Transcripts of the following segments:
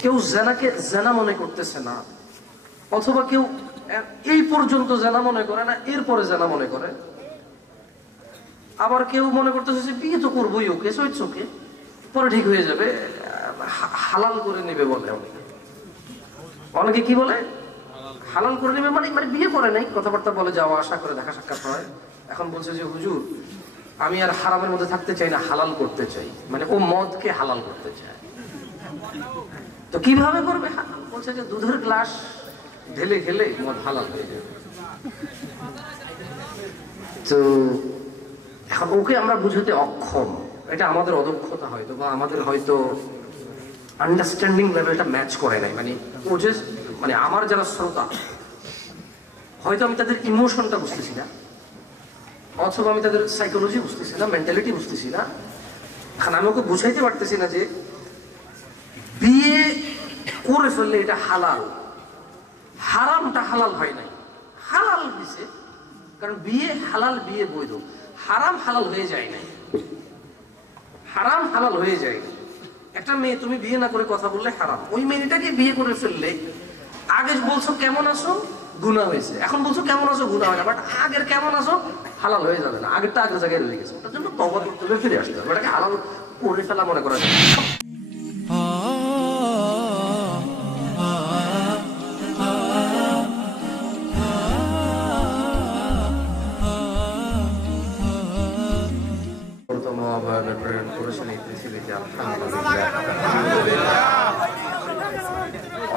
কেউ জেনাকে জেনা মনে করতেছে না, অথবা কেউ এই পর্যন্ত জেনা মনে করে না, এরপরে জেনা মনে করে। আবার কেউ মনে করতেছে যে বিয়ে তো করবোই, ওকে সইটস ওকে, পরে ঠিক হয়ে যাবে, হালাল করে নেবে বলে অনেকে। অনেকে কি বলে হালাল করে নেবে, মানে মানে বিয়ে করে নাই, কথাবার্তা বলে, যাওয়া আসা করে, দেখা সাক্ষাৎ হয়। এখন বলছে যে হুজুর আমি আর হারামের মধ্যে থাকতে চাই না, হালাল করতে চাই, মানে ও মদকে হালাল করতে চায়। তো কিভাবে করবে? বলছে যে দুধের গ্লাস ঢেলে খেলে মদ হালাল হয়ে যাবে। তো এখন ওকে আমরা বুঝাতে অক্ষম, এটা আমাদের অদক্ষতা হয়তো, বা আমাদের হয়তো আন্ডারস্ট্যান্ডিং লেভেলটা ম্যাচ করে নাই। মানে ও যে মানে আমার যারা শ্রোতা, হয়তো আমি তাদের ইমোশনটা বুঝতেছি না, অথবা আমি তাদের সাইকোলজি বুঝতেছি না, মেন্টালিটি বুঝতেছি না। এখন আমি ওকে বুঝাইতে পারতেছি না যে বিয়ে করে ফেললে এটা হালাল, হারামটা হালাল হয় নাই, হালাল হয়েছে, কারণ বিয়ে হালাল, বিয়ে বৈধ। হারাম হালাল হয়ে যায় নাই, হারাম হালাল হয়ে যায়। একটা মেয়ে তুমি বিয়ে না করে কথা বললে হারাম, ওই মেয়েটাকে বিয়ে করে ফেললে আগে বলছো কেমন আছো, গুনাহ হয়েছে, এখন বলছো কেমন আছো, গুনাহ হয় না, বাট আগের কেমন আছো হালাল হয়ে যাবে না, আগেরটা আগের জায়গায় রয়ে গেছে, ওটার জন্য তওবা করতে হবে, ফিরে আসতে হবে, ওটাকে হালাল করে ফেলা মনে করা যায়।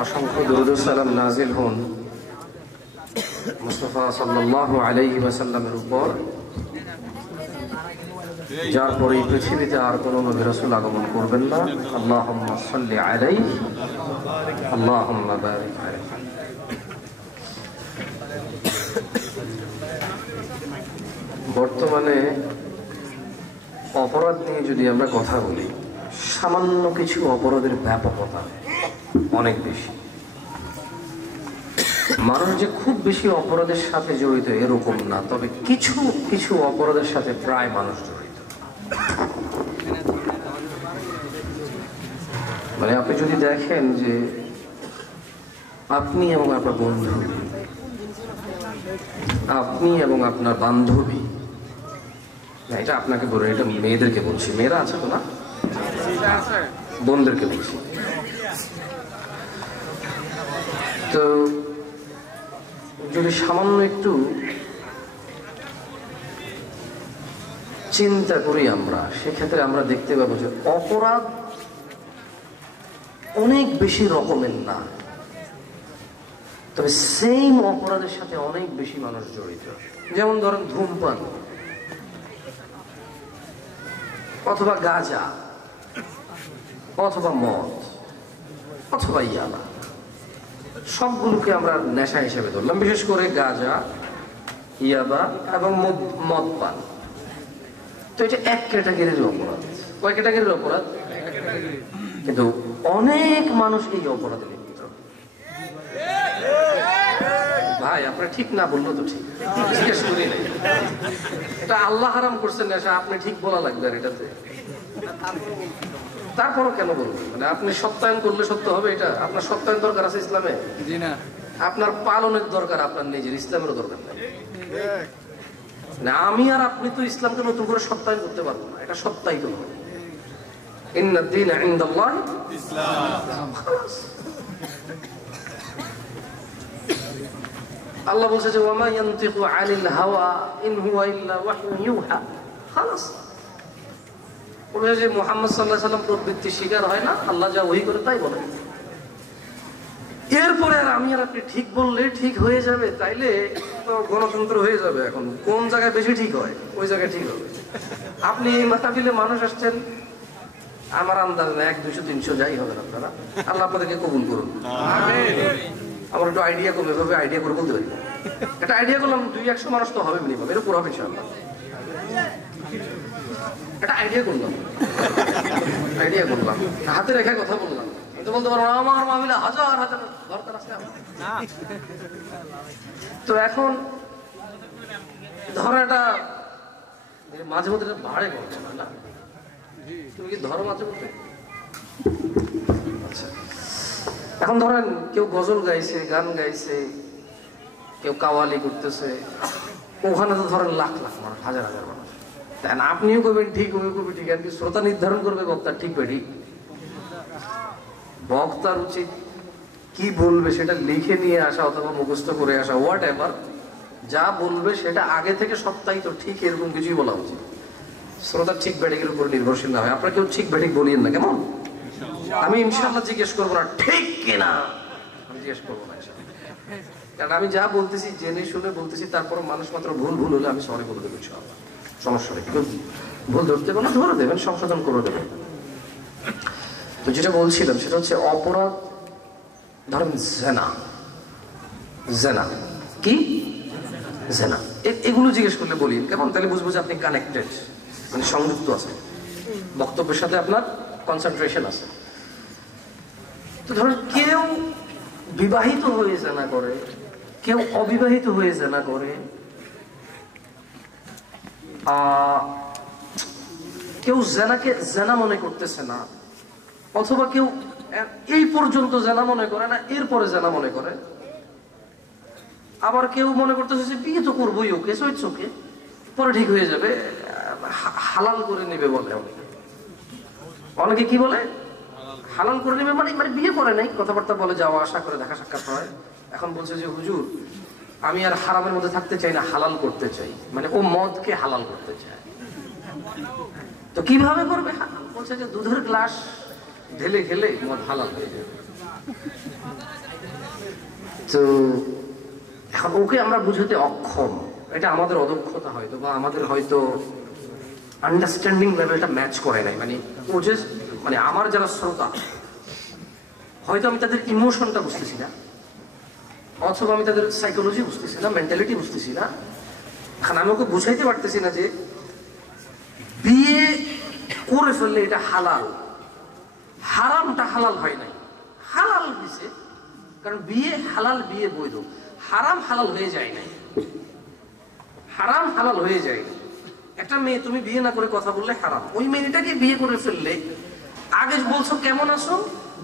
অসংখ্য দুরূদ ও সালাম নাযিল হন মুস্তাফা সাল্লাল্লাহু আলাইহি ওয়াসাল্লামের উপর, যার পরে এই পৃথিবীতে আর কোন নবী রাসূল আগমন করবেন না। আল্লাহুম্মা সাল্লি আলাইহি, আল্লাহুম্মা বারিক আলাইহি। বর্তমানে অপরাধ নিয়ে যদি আমরা কথা বলি, সামান্য কিছু অপরাধের ব্যাপকতা অনেক বেশি। মানুষ যে খুব বেশি অপরাধের সাথে জড়িত এরকম না, তবে কিছু কিছু অপরাধের সাথে প্রায় মানুষ জড়িত। মানে আপনি যদি দেখেন যে আপনি এবং আপনার বন্ধু, আপনি এবং আপনার বান্ধবী, এটা আপনাকে বলে, এটা মেয়েদেরকে বলছি, মেয়েরা আছে তো না, বোনদেরকে বলছি। তো যদি সামান্য একটু চিন্তা করি আমরা, সেক্ষেত্রে আমরা দেখতে পাবো যে অপরাধ অনেক বেশি রকমের না, তবে সেম অপরাধের সাথে অনেক বেশি মানুষ জড়িত। যেমন ধরেন ধূমপান, অথবা গাঁজা, অথবা মদ, অথবা ইয়াবা, সবগুলোকে আমরা নেশা হিসেবে ধরলাম। বিশেষ করে গাঁজা, ইয়াবা এবং মদ পান, তো এটা এক ক্যাটাগরির অপরাধ। কয় ক্যাটাগরির অপরাধ? কিন্তু অনেক মানুষ এই অপরাধে লিপ্ত। ভাই আপনার ঠিক না বললো তো ঠিক, জিজ্ঞেস করি নাই, এটা আল্লাহ হারাম করছেন নেশা, আপনি ঠিক বলা লাগবে। আর এটাতে তারপরও কেন বলবেন? মানে আপনি সত্যায়ন করলে সত্য হবে? এটা আপনার সত্যায়ন দরকার আছে ইসলামে? জি না। আপনার পালনের দরকার, আপনার নিজের, ইসলামেরও দরকার নেই। না, আমি আর আপনি তো ইসলামকে নতুন করে সত্যায়ন করতে পারবো না, এটা সত্যায়িত হবে। ইন্নাদ দীনা ইনদাল্লাহি ইসলাম। আল্লাহ বলছে যে ওয়া মা ইয়ানতিকু আনিল হাওয়া ইন হুয়া ইল্লা ওয়াহয়ুন ইউহা। খালাস, বলে যে মুহাম্মদ সাল্লাল্লাহু আলাইহি ওয়াসাল্লাম প্রবৃত্তির শিকার হয় না, আল্লাহ যা ওহী করে তাই বলে। এরপরে আর আমি আর আপনি ঠিক বললে ঠিক হয়ে যাবে, তাইলে তো গণতন্ত্র হয়ে যাবে। এখন কোন জায়গায় বেশি ঠিক হয় ওই জায়গায় ঠিক হবে। আপনি এই মাহফিলে মানুষ আসছেন, আমার আন্দাজ না 100, 200, 300 যাই হবে আপনারা, আল্লাহ আপনাদেরকে কবুল করুন। আমার একটু আইডিয়া করবে, এভাবে আইডিয়া করে বলতে পারি, একটা আইডিয়া করলাম 200-100 মানুষ তো হবে মিনিমাম, এর উপর হবে ইনশাআল্লাহ। একটা আইডিয়া করলাম, হাতে রেখে কথা বললাম। তো বলতে পারবো আমার মাহফিলে হাজার হাজার দরকার আছে। তো এখন ধরো এটা মাঝে মধ্যে বাড়ে করছে না, তুমি কি ধরো মাঝে মধ্যে আচ্ছা, এখন ধরেন কেউ গজল গাইছে, গান গাইছে, কেউ কাওয়ালি করতেছে, ওখানে তো ধরেন লাখ লাখ মানুষ, হাজার হাজার মানুষ। আপনিও করবেন ঠিক, ওই করবে ঠিক, আর কি শ্রোতা নির্ধারণ করবে বক্তার ঠিক বেঠি। বক্তার উচিত কি বলবে সেটা লিখে নিয়ে আসা অথবা মুখস্থ করে আসা, হোয়াট এভার, যা বলবে সেটা আগে থেকে সপ্তাহিত ঠিক এরকম কিছুই বলা উচিত। শ্রোতার ঠিক বেঠিকের উপর নির্ভরশীল না হয়। আপনারা কেউ ঠিক বেঠিক বলিয়েন না, কেমন? আমি ইনশাআল্লাহ জিজ্ঞেস করবো না ঠিক কিনা, আমি জিজ্ঞেস করবো না, কারণ আমি যা বলতেছি জেনে শুনে বলতেছি। তারপর মানুষ মাত্র ভুল ভুল হলে আমি সরি বলে দেবো ইনশাআল্লাহ, সমস্যা নেই। কেউ ভুল ধরতে পারলে ধরে দেবেন, সংশোধন করে দেবেন। তো যেটা বলছিলাম সেটা হচ্ছে অপরাধ, ধরেন জেনা, জেনা কি জেনা, এগুলো জিজ্ঞেস করলে বলি কেমন, তাহলে বুঝবো যে আপনি কানেক্টেড, মানে সংযুক্ত আছে, বক্তব্যের সাথে আপনার কনসেন্ট্রেশন আছে। তো ধরেন কেউ বিবাহিত হয়ে জেনা করে, কেউ অবিবাহিত হয়ে জেনা করে, কেউ জেনাকে জেনা মনে করতেছে না, অথবা কেউ এই পর্যন্ত জেনা মনে করে না, এরপরে জেনা মনে করে। আবার কেউ মনে করতেছে যে বিয়ে তো করবোই, ওকে সো ইটস ওকে, পরে ঠিক হয়ে যাবে, হালাল করে নেবে বলে অনেকে। অনেকে কি বলে হালাল করে নেবে, মানে মানে বিয়ে করে নাই, কথাবার্তা বলে, যাওয়া আসা করে, দেখা সাক্ষাৎ হয়। এখন বলছে যে হুজুর আমি আর হারামের মধ্যে থাকতে চাই না, হালাল করতে চাই, মানে ও মদকে হালাল করতে চায়। তো কিভাবে করবে? বলছে যে দুধের গ্লাস ঢেলে খেলে মদ হালাল হয়ে যাবে। তো এখন ওকে আমরা বুঝাতে অক্ষম, এটা আমাদের অদক্ষতা হয়তো, বা আমাদের হয়তো আন্ডারস্ট্যান্ডিং লেভেলটা ম্যাচ করে নাই। মানে ও যে, মানে আমার যারা শ্রোতা, হয়তো আমি তাদের ইমোশনটা বুঝতেছি না, অথবা আমি তাদের সাইকোলজি বুঝতেছি না, মেন্টালিটি বুঝতেছি না। এখন আমি ওকে বুঝাইতে পারতেছি না যে বিয়ে করে ফেললে এটা হালাল, হারামটা হালাল হয় নাই, হালাল হয়েছে, কারণ বিয়ে হালাল, বিয়ে বৈধ, হারাম হালাল হয়ে যায় নাই, হারাম হালাল হয়ে যায়। একটা মেয়ে তুমি বিয়ে না করে কথা বললে হারাম, ওই মেয়েটাকে বিয়ে করে ফেললে আগে বলছো কেমন আছো,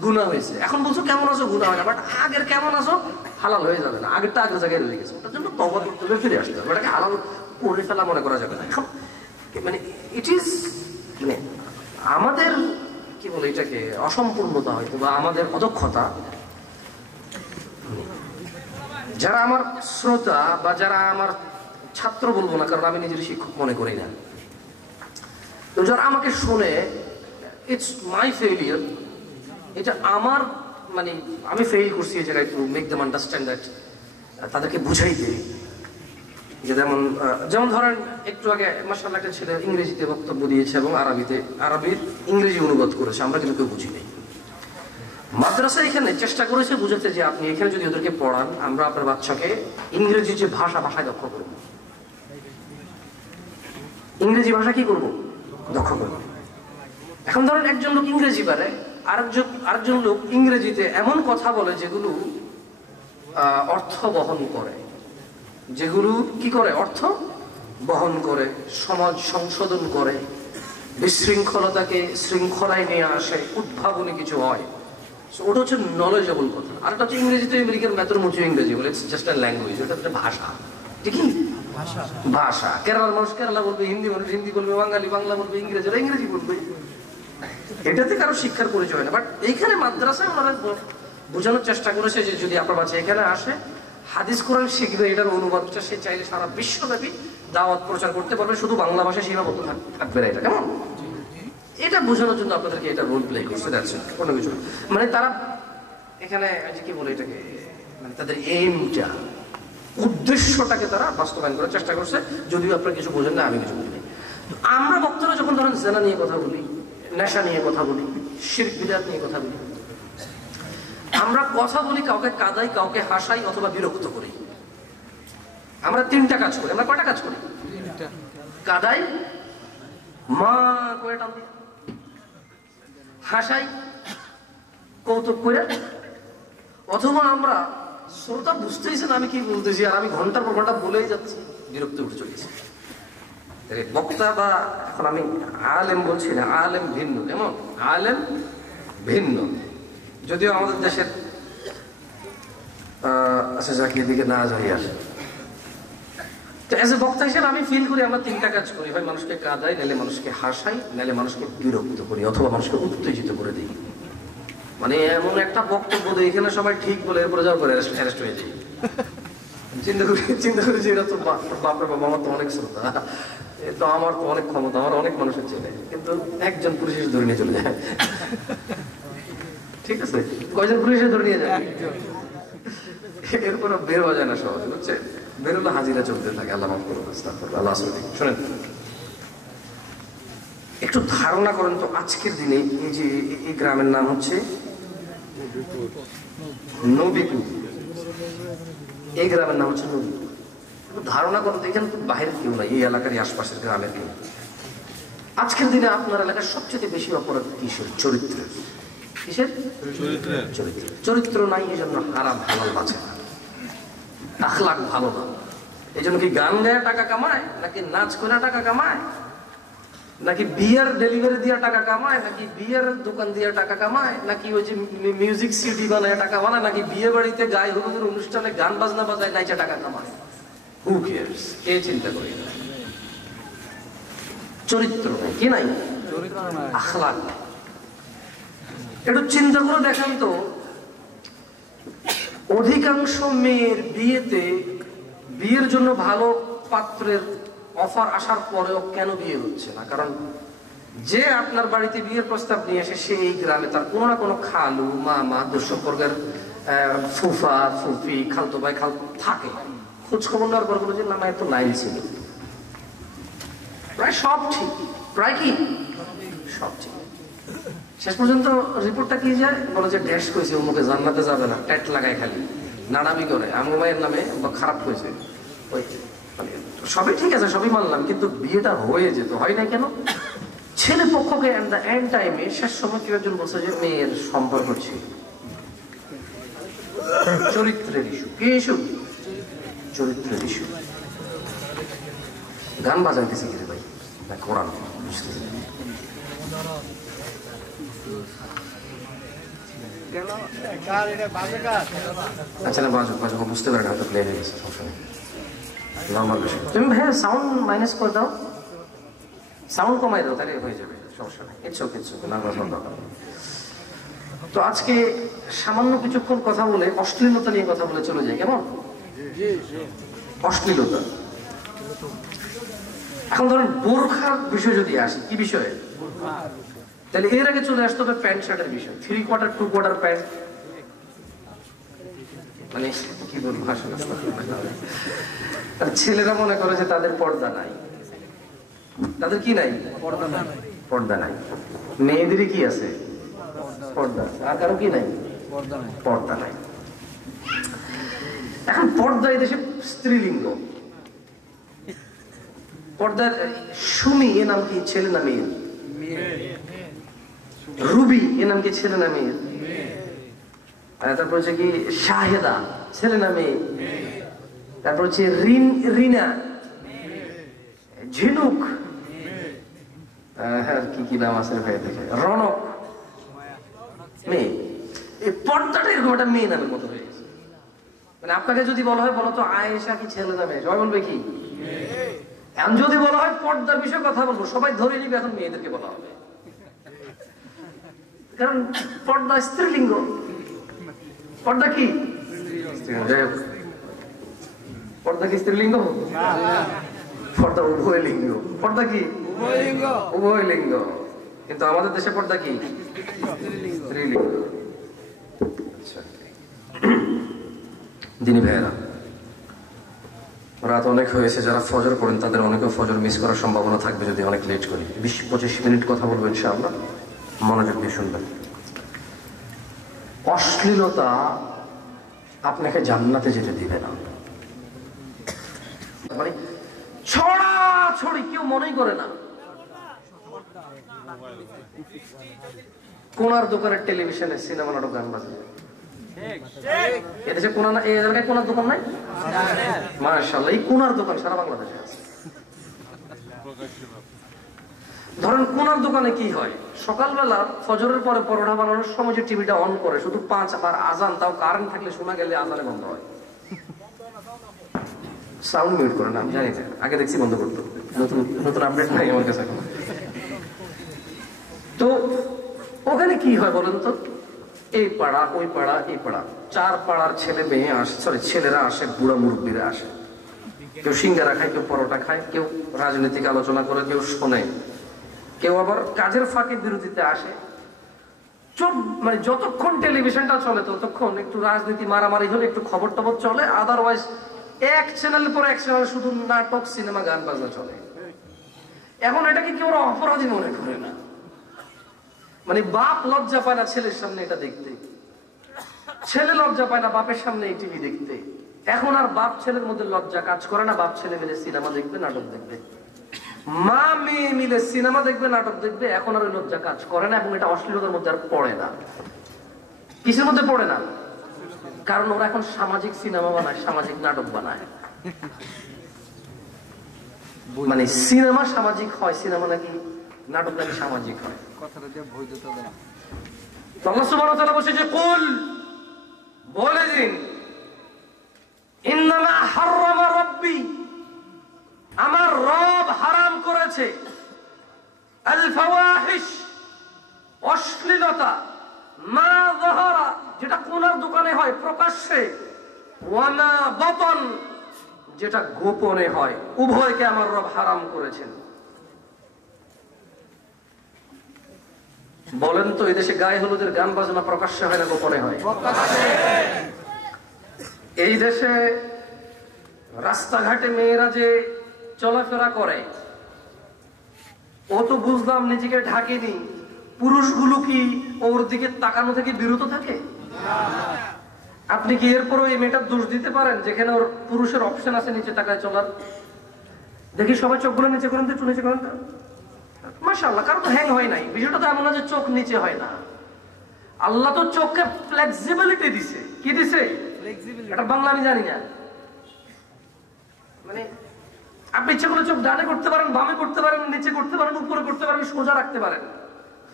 গুনাহ হয়েছে, এখন বলছো কেমন আছো, গুনাহ হয় না, বাট আগের কেমন আছো হালাল হয়ে যাবে না, আগেরটা আগের জায়গায় রয়ে গেছে, ওটার জন্য তওবা করতে হবে, ফিরে আসতে হবে, ওটাকে হালাল করে ফেলা মনে করা যাবে না। এখন মানে ইট ইজ, মানে আমাদের কি বলে এটাকে, অসম্পূর্ণতা হয়তো, বা আমাদের অদক্ষতা। যারা আমার শ্রোতা বা যারা আমার ছাত্র বলবো না, কারণ আমি নিজের শিক্ষক মনে করি না, তো যারা আমাকে শুনে, ইটস মাই ফেইলিয়ার, এটা আমার, মানে আমি ফেইল করছি এই জায়গায়, to make them understand that, তাদেরকে বুঝাইতে। যেমন যেমন ধরেন একটু আগে মাশাআল্লাহ একটা ছেলে ইংরেজিতে বক্তব্য দিয়েছে এবং আরবির ইংরেজি অনুবাদ করেছে, আমরা কিন্তু কেউ বুঝি নাই। মাদ্রাসা এখানে চেষ্টা করেছে বুঝাতে যে আপনি এখানে যদি ওদেরকে পড়ান, আমরা আপনার বাচ্চাকে ইংরেজি যে ভাষায় দক্ষ করব, ইংরেজি ভাষা কি করব, দক্ষ করব। এখন ধরেন একজন লোক ইংরেজি পারে, আরেকজন লোক ইংরেজিতে এমন কথা বলে যেগুলো অর্থ বহন করে, যেগুলো কি করে, অর্থ বহন করে, সমাজ সংশোধন করে, বিশৃঙ্খলতাকে শৃঙ্খলায় নিয়ে আসে, উদ্ভাবনী কিছু হয়। ওটা হচ্ছে নলেজেবল কথা। আর একটা হচ্ছে ইংরেজিতে আমেরিকান বেতন মুচু ইংরেজি বলে, ইটস জাস্ট আ ল্যাঙ্গুয়েজ, ওটা একটা ভাষা, ঠিকই ভাষা। কেরালার মানুষ কেরালা বলবে, হিন্দি মানুষ হিন্দি বলবে, বাঙালি বাংলা বলবে, ইংরেজিরা ইংরেজি বলবে, এটাতে কারো শিক্ষার পরিচয় না। বাট এইখানে মাদ্রাসায় ওনারা বোঝানোর চেষ্টা করেছে যে যদি আপনার বাচ্চা এখানে আসে, হাদিস কোরআন শিখবে, এটার অনুবাদটা সে চাইলে সারা বিশ্বব্যাপী দাওয়াত প্রচার করতে পারবে, শুধু বাংলা ভাষায় সীমাবদ্ধ থাকবে না, এটা কেমন, এটা বোঝানোর জন্য আপনাদেরকে এটা রোল প্লে করতে যাচ্ছে, কোনো কিছু। মানে তারা এখানে কি বলে এটাকে, মানে তাদের এইমটা, উদ্দেশ্যটাকে তারা বাস্তবায়ন করার চেষ্টা করছে, যদিও আপনারা কিছু বোঝেন না, আমি কিছু বুঝি না। আমরা বক্তারা যখন ধরেন জেনা নিয়ে কথা বলি, নেশা নিয়ে কথা বলি, শিরক বিদআত নিয়ে কথা বলি, আমরা কথা বলি কাউকে কাঁদাই, কাউকে হাসাই, অথবা বিরক্ত করি। আমরা তিনটা কাজ করি। আমরা কয়টা কাজ করি? কাঁদাই, মা করে টান দিই, হাসাই, কৌতুক করে, অথবা আমরা শ্রোতা বুঝতেইছেন আমি কি বলতেছি, আর আমি ঘন্টার পর ঘন্টা বলেই যাচ্ছি, বিরক্তি উঠে চলেছি। বক্তা বা এখন আমি আলেম বলছি না, আলেম ভিন্ন, কেমন আলেম ভিন্ন। যদিও আমাদের দেশের আচ্ছা যাকে এদিকে না যাই আসে, তো এজ এ বক্তা হিসেবে আমি ফিল করি আমরা তিনটা কাজ করি, ভাই মানুষকে কাঁদাই, নাহলে মানুষকে হাসাই, নাহলে মানুষকে বিরক্ত করি, অথবা মানুষকে উত্তেজিত করে দিই। মানে এমন একটা বক্তব্য দিই এখানে সবাই ঠিক বলে এরপরে যাওয়ার পরে অ্যারেস্ট হয়ে যাই। চিন্তা করি যে এটা তো বাপরে বাবা, আমার তো অনেক শ্রদ্ধা, তো আমার তো অনেক ক্ষমতা, আমার অনেক মানুষের ছেলে, কিন্তু একজন পুলিশ এসে ধরে নিয়ে চলে যায়। ঠিক আছে, কয়জন পুলিশ ধরে নিয়ে যায়, এরপর বের হওয়া যায় না সহজে, বুঝছে? বেরোলে হাজিরা চলতে থাকে। আল্লাহ মাফ করুন, আল্লাহ আসলে শোনেন, একটু ধারণা করেন তো আজকের দিনে এই যে এই গ্রামের নাম হচ্ছে নবীপুর, এই গ্রামের নাম হচ্ছে নবীপুর। ধারণা করেন তো এখানে তো বাইরের কেউ নাই, এই এলাকারই আশপাশের গ্রামের কেউ। আজকের দিনে আপনার এলাকার সবচেয়ে বেশি অপরাধ কিসের? চরিত্রের। কিসের? চরিত্র নাই, এই জন্য হারাম হালাল বাঁচে না, আখলাক ভালো না। এই জন্য কি গান গায়ে টাকা কামায়, নাকি নাচ করে টাকা কামায়, নাকি বিয়ার ডেলিভারি দিয়ে টাকা কামায়, নাকি বিয়ের দোকান দিয়ে টাকা কামায়, নাকি ওই যে মিউজিক সিডি বানায় টাকা বানায়, নাকি বিয়ে বাড়িতে গায়ে হলুদের অনুষ্ঠানে গান বাজনা বাজায় নাইচা টাকা কামায়? হু কেয়ারস? কে চিন্তা করে? চরিত্র নাই, কি নাই? আখলাক নাই। একটু চিন্তা করে দেখেন তো, অধিকাংশ মেয়ের বিয়েতে বিয়ের জন্য ভালো পাত্রের অফার আসার পরেও কেন বিয়ে হচ্ছে না? কারণ যে আপনার বাড়িতে বিয়ের প্রস্তাব নিয়ে এসে সে এই গ্রামে তার কোনো না কোনো খালু, মামা, দুঃসম্পর্কের ফুফা, ফুফি, খালতো ভাই, খাল থাকে। খোঁজ খবর নেওয়ার পর বলে যে না, এত লাইন ছিল, প্রায় সব ঠিক, প্রায় কি সব ঠিক। শেষ পর্যন্ত রিপোর্টটা কি যায়, বলে যে ড্যাশ করেছে অমুকে জান্নাতে যাবে না, ট্যাট লাগায় খালি নাড়ামি করে আমগো মায়ের নামে খারাপ হয়েছে। ওই মানে সবই ঠিক আছে, সবই মানলাম, কিন্তু বিয়েটা হয়ে যেত, হয় না কেন? ছেলে পক্ষকে এন্ড টাইমে শেষ সময় কেউ একজন বলছে যে মেয়ের সম্পর্ক ছিল। চরিত্রের ইস্যু। কি ইস্যু? চরিত্রের ইস্যু। গান বাজাইতেছে কি রে ভাই, না কোরআন বুঝতেছি? আচ্ছা না, বাজো বাজো, বুঝতে পারে না, হয়তো প্লে হয়ে গেছে, সমস্যা নেই, নর্মাল বিষয়। তুমি ভাইয়া সাউন্ড মাইনাস করে দাও, সাউন্ড কমাই দাও, তাহলে হয়ে যাবে, সমস্যা নেই। ইচ্ছো নার্ভাস হওয়ার দরকার। তো আজকে সামান্য কিছুক্ষণ কথা বলে অশ্লীলতা নিয়ে কথা বলে চলে যায়, কেমন? অশ্লীলতা। এখন ধরেন বোরখার বিষয় যদি আসে, কি বিষয়ে? তাহলে এর আগে চলে আসতে হবে প্যান্ট শার্টের বিষয়, 3/4 2/4 প্যান্ট। মানে কি বলবো, ভাষা ছেলেরা মনে করে যে তাদের পর্দা নাই, তাদের কি নাই? পর্দা নাই। মেয়েদেরই কি আছে? পর্দা। আর কারো কি নাই? পর্দা নাই। এখন পর্দা এই দেশে স্ত্রীলিঙ্গ। পর্দার সুমি এ নাম কি, ছেলে না মেয়ে? রুবি এ নাম কি, ছেলে না মেয়ে? তারপর হচ্ছে কি শাহেদা, ছেলে না মেয়ে? তারপর হচ্ছে রিনা, ঝিনুক, কি কি নাম আছে ভাই দেখে, রনক, মেয়ে। এই পর্দাটা এরকম একটা মেয়ে নামের মতো হয়ে গেছে। মানে আপনাকে যদি বলা হয় বলো তো আয়েশা কি ছেলে না মেয়ে, সবাই বলবে কি? এখন যদি বলা হয় পর্দার বিষয়ে কথা বলবো, সবাই ধরে নিবে এখন মেয়েদেরকে বলা হবে, কারণ পর্দা স্ত্রীলিঙ্গ। পর্দা কি? পর্দা কি স্ত্রীলিঙ্গ? পর্দা উভয় লিঙ্গ। পর্দা কি? উভয় লিঙ্গ। কিন্তু আমাদের দেশে পর্দা কি? স্ত্রীলিঙ্গ। আচ্ছা দিনী ভাইয়েরা, রাত অনেক হয়েছে, যারা ফজর পড়েন তাদের অনেকেও ফজর মিস করার সম্ভাবনা থাকবে যদি অনেক লেট করি। 20-25 মিনিট কথা বলবো ইনশাআল্লাহ, মনোযোগ দিয়ে শুনবেন। অশ্লীলতা আপনাকে জান্নাতে যেতে দিবে না। মানে ছড়াছড়ি কেউ মনেই করে না। কোনার দোকানের টেলিভিশনে সিনেমা নাটক গান বাজে, এদেশে কোনা না, এই এলাকায় কোনার দোকান নাই? মাশাআল্লাহ, এই কোনার দোকান সারা বাংলাদেশে আছে। ধরেন কোনার দোকানে কি হয়, সকালবেলা ফজরের পরে পরোটা বানানোর সময় যে টিভিটা অন করে শুধু 5 বার আজান, তাও কারেন্ট থাকলে শোনা গেলে আজানে বন্ধ হয়। সাউন্ড মিউট করেন, আমি জানি না, আগে দেখছি বন্ধ করতো, নতুন নতুন আপডেট নাই আমার কাছে এখন। তো ওখানে কি হয় বলেন তো, এই পাড়া ওই পাড়া এই পাড়া, 4 পাড়ার ছেলে মেয়ে আসে, সরি ছেলেরা আসে, বুড়া মুরব্বীরা আসে, কেউ সিঙ্গারা খায়, কেউ পরোটা খায়, কেউ রাজনৈতিক আলোচনা করে, কেউ শোনে, কেউ আবার কাজের ফাঁকে বিরতিতে আসে। মানে যতক্ষণ টেলিভিশনটা চলে ততক্ষণ একটু রাজনীতি মারামারি হলে একটু খবর টবর চলে, আদারওয়াইজ এক চ্যানেলের পর এক চ্যানেল শুধু নাটক, সিনেমা, গান বাজনা চলে। এখন এটাকে কেউ অপরাধী মনে করে না, মানে বাপ লজ্জা পায় না ছেলের সামনে এটা দেখতে, ছেলে লজ্জা পায় না বাপের সামনে এই টিভি দেখতে। এখন আর বাপ ছেলের মধ্যে লজ্জা কাজ করে না, বাপ ছেলে মিলে সিনেমা দেখবে, নাটক দেখবে, মা মেয়ে মিলে সিনেমা দেখবে, নাটক দেখবে, এখন আর লজ্জা কাজ করে না, এবং এটা অশ্লীলতার মধ্যে আর পড়ে না। কিসের মধ্যে পড়ে না? কারণ ওরা এখন সামাজিক সিনেমা বানায়, সামাজিক নাটক বানায়। মানে সিনেমা সামাজিক হয়, সিনেমা নাকি নাটক নাকি সামাজিক হয়, কথাটা দিয়ে বৈধতা দেয়। আল্লাহ সুবহানাহু ওয়া তাআলা বলেছে, কুল, বলে দিন, ইন্নামা হাররামা রাব্বি, আমার রব হারাম করেছে, আল ফাওয়াহিশ, অশ্লীলতা, মা যাহারা, যেটা কোনার দোকানে হয় প্রকাশ্যে, ওয়া মা বাতান, যেটা গোপনে হয়, উভয়কে আমার রব হারাম করেছেন। বলেন তো, এই দেশে গায়ে হলুদের গান বাজনা প্রকাশ্যে হয় না গোপনে হয়? এই দেশে রাস্তাঘাটে মেয়েরা যে চলাফেরা করে, ও তো বুঝলাম নিজেকে ঢাকেনি, পুরুষগুলো কি ওর দিকে তাকানো থেকে বিরত থাকে? আপনি কি এরপরও এই মেয়েটার দোষ দিতে পারেন যেখানে ওর পুরুষের অপশন আছে নিচে তাকায় চলার? দেখি সবাই চোখগুলো নিচে করেন তো, একটু নিচে করেন তো, মাশাআল্লাহ। কারণ তো হ্যাং হয় নাই, বিষয়টা তো এমন না যে চোখ নিচে হয় না। আল্লাহ তো চোখকে ফ্লেক্সিবিলিটি দিছে। কি দিছে? এটা বাংলা আমি জানি না, মানে আপনি ইচ্ছা করে চোখ ডানে করতে পারেন, বামে করতে পারেন, নিচে করতে পারেন, উপরে করতে পারেন, সোজা রাখতে পারেন,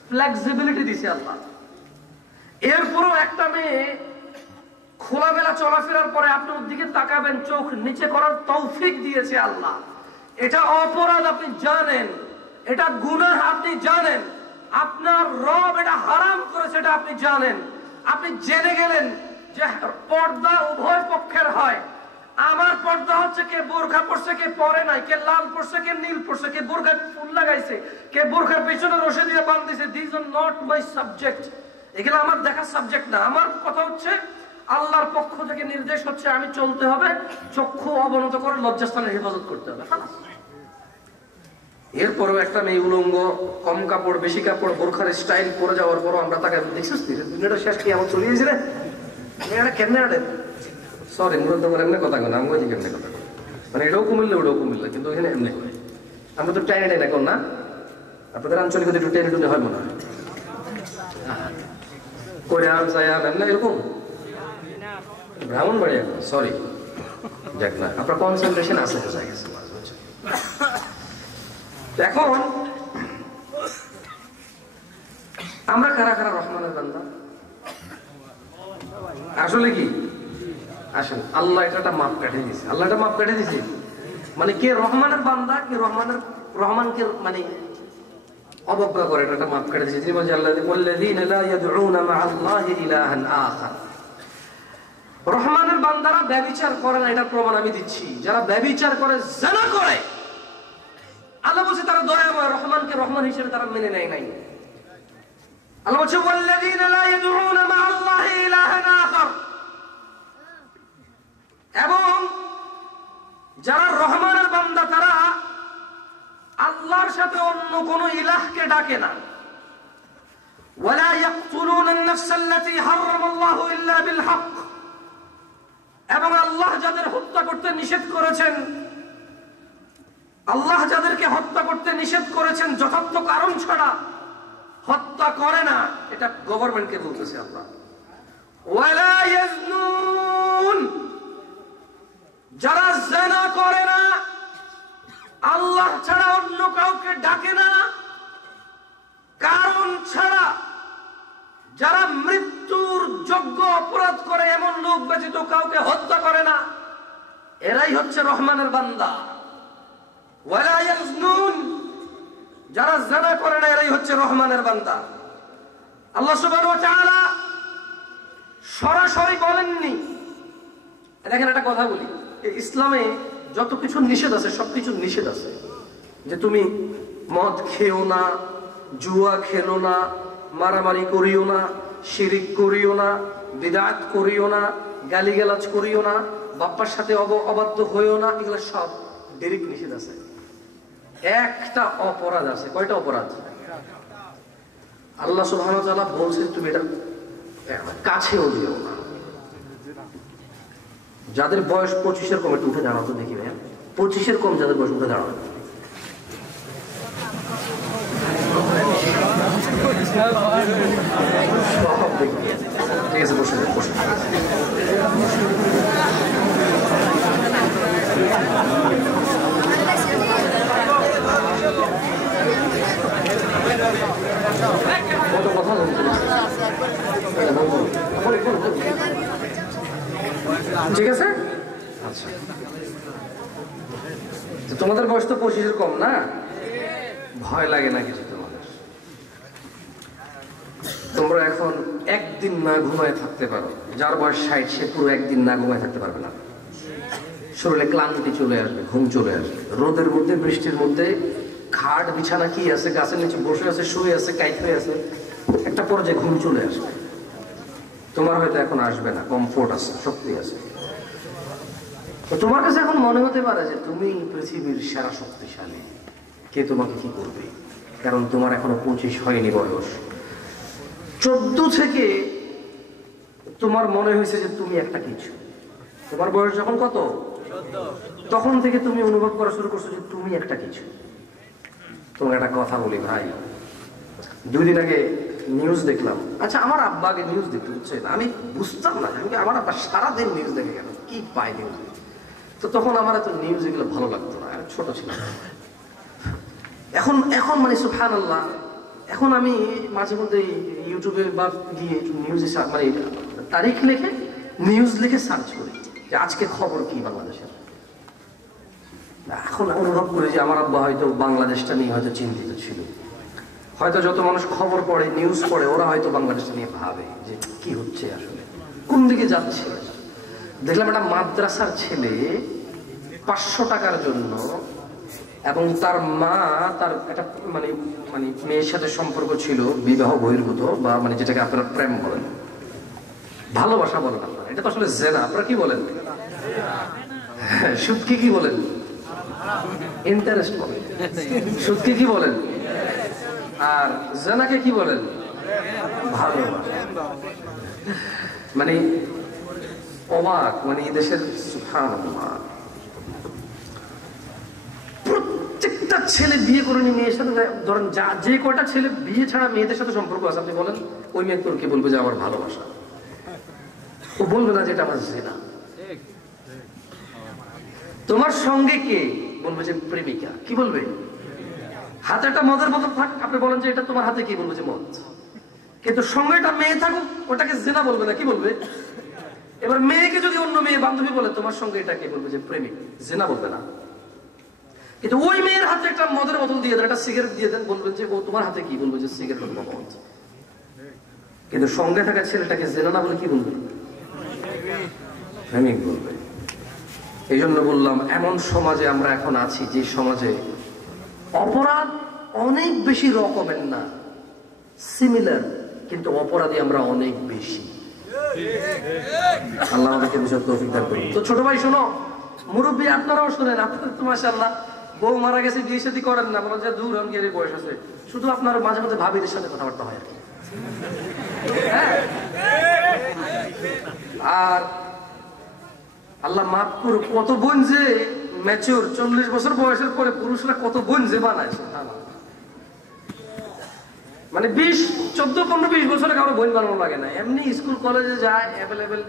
ফ্লেক্সিবিলিটি দিছে আল্লাহ। এরপরও একটা মেয়ে খোলামেলা চলাফেরার পরে আপনি ওর দিকে তাকাবেন, চোখ নিচে করার তৌফিক দিয়েছে আল্লাহ। এটা অপরাধ আপনি জানেন, এটা গুনাহ আপনি জানেন, আপনার রব এটা হারাম করেছে এটা আপনি জানেন। আপনি জেনে গেলেন যে পর্দা উভয় পক্ষের হয়। আমার পর্দা হচ্ছে কে বোরখা পরছে, কে পরে নাই, কে লাল পরছে, কে নীল পরছে, কে বোরখায় ফুল লাগাইছে, কে বোরখার পিছনে রশি দিয়ে বাঁধছে। This are not my subject, এগুলো আমার দেখার সাবজেক্ট না। আমার কথা হচ্ছে আল্লাহর পক্ষ থেকে নির্দেশ হচ্ছে আমি চলতে হবে, চক্ষু অবনত করে লজ্জাস্থানের হেফাজত করতে হবে। এরপরেও একটা মেয়ে উলঙ্গ, কম কাপড়, বেশি কাপড়, বোরখার স্টাইল পরে যাওয়ার পরও আমরা তাকে দেখছিস দুনিয়াটা শেষ কি আমার চলে গেছে রে, মেয়েটা কেমনে আড়ে, সরি মুরব্বী করে এমনি কথা কেন, আমি বলছি কেমনে কথা, মানে এটাও কুমিল্লা ওটাও কুমিল্লা, কিন্তু ওইখানে এমনি হয়। আমরা তো টাইনে টাইনে এখন না, আপনাদের আঞ্চলিকতা একটু টেনে টুনে হয় মনে হয়, কোরিয়ান সায়াম এমনি এরকম ব্রাহ্মণ বাড়ি এখন, সরি দেখ না, আপনার কনসেন্ট্রেশন আছে বোঝা গেছে। এখন আমরা কারা কারা রহমানের বান্দা? আসলে কি আসেন, আল্লাহ এটা মাপ কাটে দিয়েছে, আল্লাহ এটা মাপ কাটে দিয়েছে। মানে কে রহমানের বান্দা, কে রহমানকে মানে অবজ্ঞা করে, এটা মাপ কাটে দিয়েছে। তিনি বলছেন আল্লাযীনা লা ইয়াদউনা মা'আল্লাহি ইলাহান আখার, রহমানের বান্দারা ব্যভিচার করে না, এটা প্রমাণ আমি দিচ্ছি। যারা ব্যভিচার করে, জিনা করে, আল্লাহ বলছে তারা দয়াময়, রহমানকে রহমান হিসেবে তারা মেনে নেয় নাই। আল্লাহ বলছে ওয়াল্লাযীনা লা ইয়াদউনা মা'আল্লাহি ইলাহান আখার, এবং যারা রহমানের বান্দা তারা আল্লাহর সাথে অন্য কোন ইলাহকে ডাকে না। ওয়ালা ইয়াকতুলুনা আন-নাফসা আল্লাতী হারামাল্লাহু ইল্লা বিল হক, এবং আল্লাহ যাদের হত্যা করতে নিষেধ করেছেন, আল্লাহ যাদেরকে হত্যা করতে নিষেধ করেছেন যথার্থ কারণ ছাড়া হত্যা করে না। এটা গভর্নমেন্টকে বলতেছে আল্লাহ। ওয়ালা ইয়াজনুন, যারা জিনা করে না, আল্লাহ ছাড়া অন্য কাউকে ডাকে না, ফিরআউন ছাড়া যারা মৃত্যুর যোগ্য অপরাধ করে এমন লোক ব্যতীত কাউকে হত্যা করে না, এরাই হচ্ছে রহমানের বান্দা। ওয়ালা ইয়াজনুন, যারা জিনা করে না এরাই হচ্ছে রহমানের বান্দা। আল্লাহ সুবহানাহু ওয়া তাআলা সরাসরি বলেননি। দেখেন একটা কথা বলি, ইসলামে যত কিছু নিষেধ আছে সবকিছু নিষেধ আছে, যে তুমি মদ খেও না, জুয়া খেলো না, মারামারি করিও না, শিরিক করিও না, বিদআত করিও না, গালিগালাজ করিও না, বাপ্পার সাথে অবাধ্য হইও না, এগুলো সব ডাইরেক্ট নিষেধ আছে। একটা অপরাধ আছে। কয়টা অপরাধ? আল্লাহ সুবহানাহু ওয়া তাআলা বলছেন তুমি এটা কাছেও যেও না। যাদের বয়স 25-এর কম একটু উঠে দাঁড়াও তো দেখি ভাইয়া, 25-এর কম যাদের বয়স উঠে দাঁড়াও। ঠিক আছে, বসে বসে। কত কথা ঠিক আছে। আচ্ছা, তোমাদের বয়স তো 25-এর কম না, ভয় লাগে না কিছু তোমাদের? তোমরা এখন একদিন না ঘুমায় থাকতে পারো, যার বয়স 60 সে পুরো একদিন না ঘুমায় থাকতে পারবে না। শরীরে ক্লান্তি চলে আসবে, ঘুম চলে আসবে, রোদের মধ্যে বৃষ্টির মধ্যে খাট বিছানা কি আছে, গাছের নিচে বসে আছে, শুয়ে আছে, কাইট হয়ে আছে, একটা পর্যায়ে ঘুম চলে আসবে। তোমার হয়তো এখন আসবে না, কমফোর্ট আছে, শক্তি আছে। তো তোমার কাছে এখন মনে হতে পারে যে তুমি পৃথিবীর সেরা শক্তিশালী, কে তোমাকে কি করবে, কারণ তোমার এখনো 25 হয়নি বয়স। 14 থেকে তোমার মনে হয়েছে যে তুমি একটা কিছু। তোমার বয়স যখন কত, তখন থেকে তুমি অনুভব করা শুরু করছো যে তুমি একটা কিছু। তোমার একটা কথা বলি ভাই, 2 দিন আগে নিউজ দেখলাম। আচ্ছা, আমার আব্বা আগে নিউজ দেখতে হচ্ছে না, আমি বুঝতাম না, আমার আব্বা সারাদিন নিউজ দেখে গেল, কি পায় নিউজ। তো তখন আমার এত নিউজ এগুলো ভালো লাগতো না, ছোট ছিলাম। এখন মানে সুবহানাল্লাহ, এখন আমি মাঝে মধ্যে ইউটিউবে বা গিয়ে নিউজে মানে তারিখ লিখে নিউজ লিখে সার্চ করি যে আজকে খবর কি বাংলাদেশের। এখন অনুভব করি যে আমার আব্বা হয়তো বাংলাদেশটা নিয়ে হয়তো চিন্তিত ছিল। হয়তো যত মানুষ খবর পড়ে, নিউজ পড়ে, ওরা হয়তো বাংলাদেশটা নিয়ে ভাবে যে কি হচ্ছে, আসলে কোন দিকে যাচ্ছে। দেখলাম একটা মাদ্রাসার ছেলে 500 টাকার জন্য, এবং তার মা তার একটা মানে মানে মেয়ের সাথে সম্পর্ক ছিল বিবাহ বহির্ভূত, বা মানে যেটাকে আপনারা প্রেম বলেন, ভালোবাসা বলেন আপনারা, এটা তো আসলে জেনা। আপনারা কি বলেন? সুদকে কি বলেন? ইন্টারেস্ট বলেন। সুদকে কি বলেন? আর জেনাকে কি বলেন? ভালোবাসা। মানে অবাক, মানে এই দেশের সুবহানাল্লাহ, প্রত্যেকটা ছেলে বিয়ে করে নি মেয়ের সাথে। ধরেন যে কয়টা ছেলে বিয়ে ছাড়া মেয়েদের সাথে সম্পর্ক আছে, আপনি বলেন ওই মেয়ে তোর কি বলবে যে আমার ভালোবাসা? ও বলবে না যেটা আমার জিনা। তোমার সঙ্গে কে বলবে যে প্রেমিকা, কি বলবে? হাতে একটা মদের বোতল থাক, আপনি বলেন যে এটা তোমার হাতে, কি বলবে যে মদ। কিন্তু সঙ্গে একটা মেয়ে থাকুক, ওটাকে জিনা বলবে না, কি বলবে? এবার মেয়েকে যদি অন্য মেয়ে বান্ধবী বলে তোমার সঙ্গে এটা, কে বলবে যে প্রেমিক, জিনা বলবে না। কিন্তু ওই মেয়ের হাতে একটা মদের বোতল দিয়ে দেন, একটা সিগারেট দিয়ে দেন, বলবেন যে ও তোমার হাতে, কি বলবে যে সিগারেট বা মদ। কিন্তু সঙ্গে থাকা ছেলেটাকে জিনা না বলে কি বলবে? প্রেমিক বলবে। এই জন্য বললাম, এমন সমাজে আমরা এখন আছি যে সমাজে অপরাধ অনেক বেশি রকমের না, সিমিলার, কিন্তু অপরাধী আমরা অনেক বেশি। আল্লাহ আমাদেরকে বুঝার তৌফিক দান করুন। তো ছোট ভাই শোনো, মুরব্বী আপনারাও শোনেন, আপনাদের তো মাশাআল্লাহ বউ মারা গেছে, বিয়ে শাদী করেন না, বলেন যে দূর অঙ্গের বয়স আছে, শুধু আপনার মাঝে মধ্যে ভাবিদের সাথে কথাবার্তা হয় আর কি। আর আল্লাহ মাফ করুক, কত বোন যে ম্যাচিওর 40 বছর বয়সের পরে পুরুষরা কত বোন যে বানায়, মানে 14-15-20 বছরে কারো বোন বানানো লাগে না, এমনি স্কুল কলেজে যায়, অ্যাভেলেবেল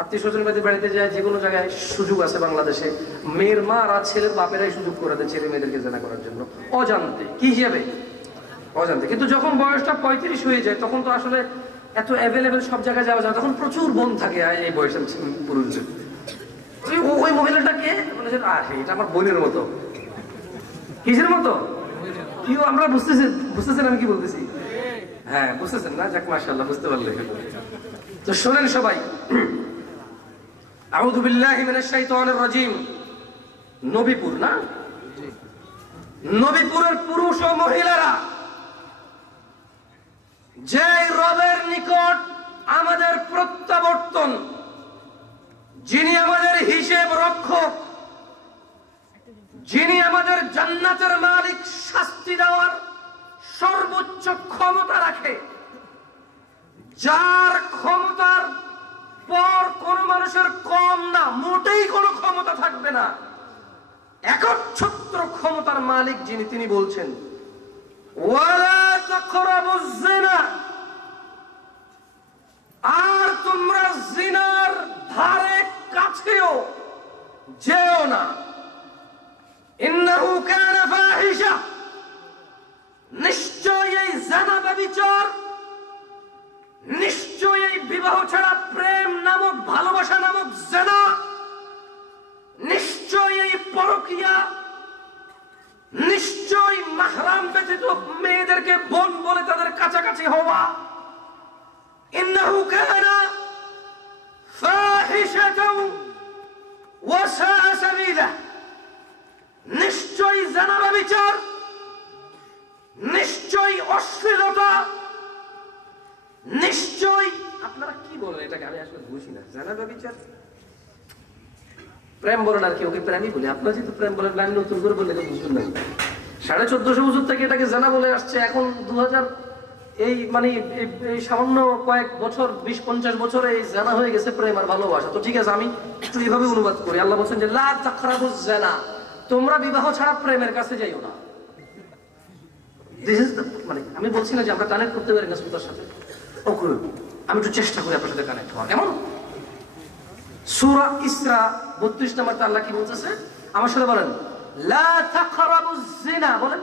আত্মীয় স্বজন বাড়িতে যায়, যে কোনো জায়গায় সুযোগ আছে বাংলাদেশে। মেয়ের মা আর ছেলের বাপেরাই সুযোগ করে দেয় ছেলে মেয়েদেরকে জেনা করার জন্য, অজান্তে। কি হিসাবে? অজান্তে। কিন্তু যখন বয়সটা 35 হয়ে যায় তখন তো আসলে এত অ্যাভেলেবেল সব জায়গায় যাওয়া যায়, তখন প্রচুর বোন থাকে এই বয়সের পুরুষদের। ওই মহিলাটাকে মানে এটা আমার বোনের মতো। কিসের মতো? আমরা বুঝতেছেন আমি কি বলতেছি? হ্যাঁ বুঝতেছেন না? যাক মাশাআল্লাহ, বুঝতে পারলে। তো শোনেন সবাই, আউযু বিল্লাহি মিনাশ শাইতানির রাজীম। নবীপুর না, নবীপুরের পুরুষ ও মহিলারা যে রবের নিকট আমাদের প্রত্যাবর্তন, যিনি আমাদের হিসেব রক্ষক, যিনি আমাদের জান্নাতের মালিক, শাস্তি দেওয়ার সর্বোচ্চ ক্ষমতা রাখে, যার ক্ষমতার পর কোন মানুষের কম না, মোটেই কোনো ক্ষমতা থাকবে না, একচ্ছত্র ক্ষমতার মালিক যিনি, তিনি বলছেন ওয়ালা তাকরাবুজ জিনা, আর তোমরা জিনার ধারে কাছেও যেও না। ইন্নাহু কানা ফাহিশা, নিশ্চয়ই এই জিনা ব্যভিচার, নিশ্চয়ই এই বিবাহ ছাড়া প্রেম নামক, ভালোবাসা নামক জিনা, নিশ্চয়ই এই পরকিয়া, নিশ্চয়ই মাহরাম ব্যতীত মেয়েদেরকে বোন বলে তাদের কাছাকাছি হওয়া, ইন্নাহু কানা ফাহিশাতাও ওয়া সাআ সাবিলা, নিশ্চয়ই জিনা ব্যভিচার, নিশ্চয়ই অশ্লীলতা, নিশ্চয়ই। আপনারা কি বলেন এটাকে? আমি আসলে বুঝি না। জিনা ব্যভিচার প্রেম বলেন আর কি, ওকে প্রেমই বলি। আপনারা যেহেতু প্রেম বলেন, আমি নতুন করে বললে বুঝবেন না। 1450 বছর থেকে এটাকে জানা বলে আসছে, এখন 2000 এই মানে এই সামান্য কয়েক বছর, 20-50 বছরে এই জানা হয়ে গেছে প্রেম আর ভালোবাসা। তো ঠিক আছে, আমি একটু এইভাবে অনুবাদ করি। আল্লাহ বলছেন যে লা তাকরাবুজ জিনা, তোমরা বিবাহ ছাড়া প্রেমের কাছে যাইও না। মানে আমি বলছি না যে আমরা কানেক্ট করতে পারি না শ্রোতার সাথে, আমি একটু চেষ্টা করি আপনার সাথে কানেক্ট হওয়া। কেমন? সূরা ইসরা 32 নম্বরতে আল্লাহ কি বলতেছে? আমার সাথে বলেন, লা তাকরাবুজ জিনা। বলেন,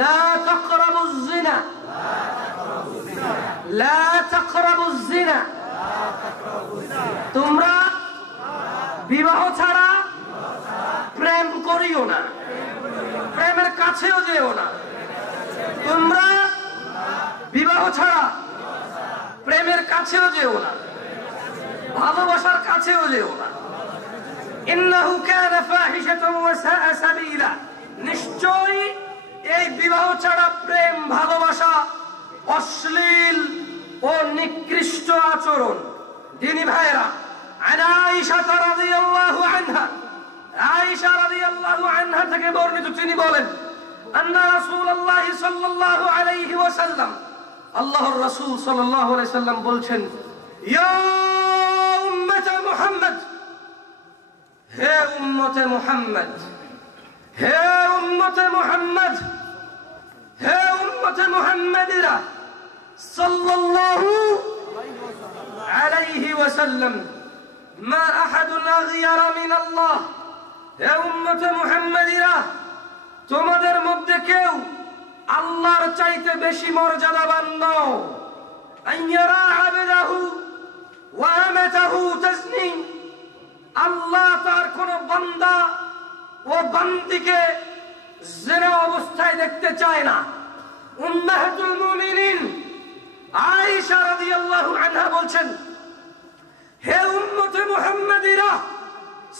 লা তাকরাবুজ জিনা, লা তাকরাবুজ জিনা, তোমরা বিবাহ ছাড়া প্রেম করিও না, প্রেমের কাছেও যেও না। তোমরা বিবাহ ছাড়া প্রেমের কাছেও যেও না, ভালোবাসার কাছেও যেও না। ইন্নাহু কানা ফাহিশাতাও ওয়া সাআ সাবিলা, নিশ্চয়ই এই বিবাহ ছাড়া প্রেম, ভালোবাসা অশ্লীল ও নিকৃষ্ট আচরণ। দিনী ভাইরা, আয়েশা রাদিয়াল্লাহু আনহা, আয়েশা রাদিয়াল্লাহু আনহা থেকে বর্ণিত, তিনি বলেন, আন্না রাসূলুল্লাহ সাল্লাল্লাহু আলাইহি ওয়াসাল্লাম, আল্লাহর রাসূল সাল্লাল্লাহু আলাইহি সাল্লাম বলছেন, ইয়া উম্মত মুহাম্মদ, হে উম্মতে মুহাম্মদ, হে উম্মতে মুহাম্মদ, হে উম্মতে মুহাম্মাদিরা সাল্লাল্লাহু আলাইহি ওয়াসাল্লাম, মা আহাদুন আগিয়ারা মিন আল্লাহ, হে উম্মতে মুহাম্মাদিরা, তোমাদের মধ্যে কেউ আল্লাহর চাইতে বেশি মর্যাদাবান নও। আইয়ারা আবদাহু ওয়া আমাতাহু তাজনি, আল্লাহ তার কোন বান্দা ও বান্দিকে জিনা অবস্থায় দেখতে চায় না। উম্মাহাতুল মুমিনিন আয়েশা রাদিয়াল্লাহু আনহা বলছেন, হে উম্মতে মুহাম্মাদিরা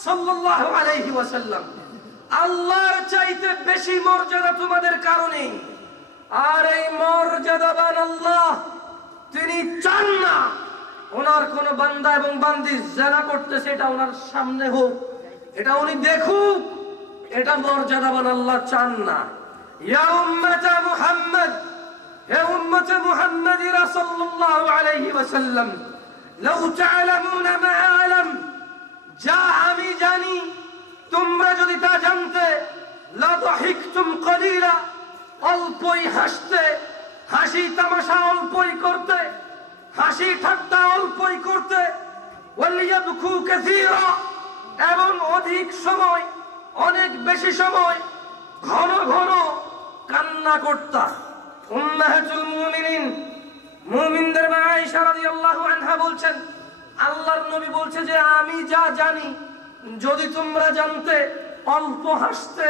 সাল্লাল্লাহু আলাইহি ওয়াসাল্লাম, আল্লাহর চাইতে বেশি মর্যাদা তোমাদের কারণে। আর এই মর্যাদাবান আল্লাহ, তিনি চান না ওনার কোন বান্দা এবং বান্দি জিনা করতেছে এটা ওনার সামনে হোক, এটা উনি দেখুক, এটা মর্যাদাবান আল্লাহ চান না। ইয়া উম্মতে মুহাম্মদ, হে উম্মতে মুহাম্মাদিরা সাল্লাল্লাহু আলাইহি ওয়াসাল্লাম, লাউ তা'লামুনা মা আ'লাম, যা আমি জানি তোমরা যদি তা জানতে, লা দাহিকতুম কলিলা, অল্পই হাসতে, হাসি তামাশা অল্পই করতে, হাসি ঠাট্টা অল্পই করতে, ওয়ালিয়াবকু কাসীরা, এবং অধিক সময়, অনেক বেশি সময়, ঘন ঘন কান্না করতা। উম্মাহাতুল মুমিনিন, মুমিনদের মা আয়েশা রাদিয়াল্লাহু আনহা বলছেন, আল্লাহর নবী বলছে যে আমি যা জানি যদি তোমরা জানতে অল্প হাসতে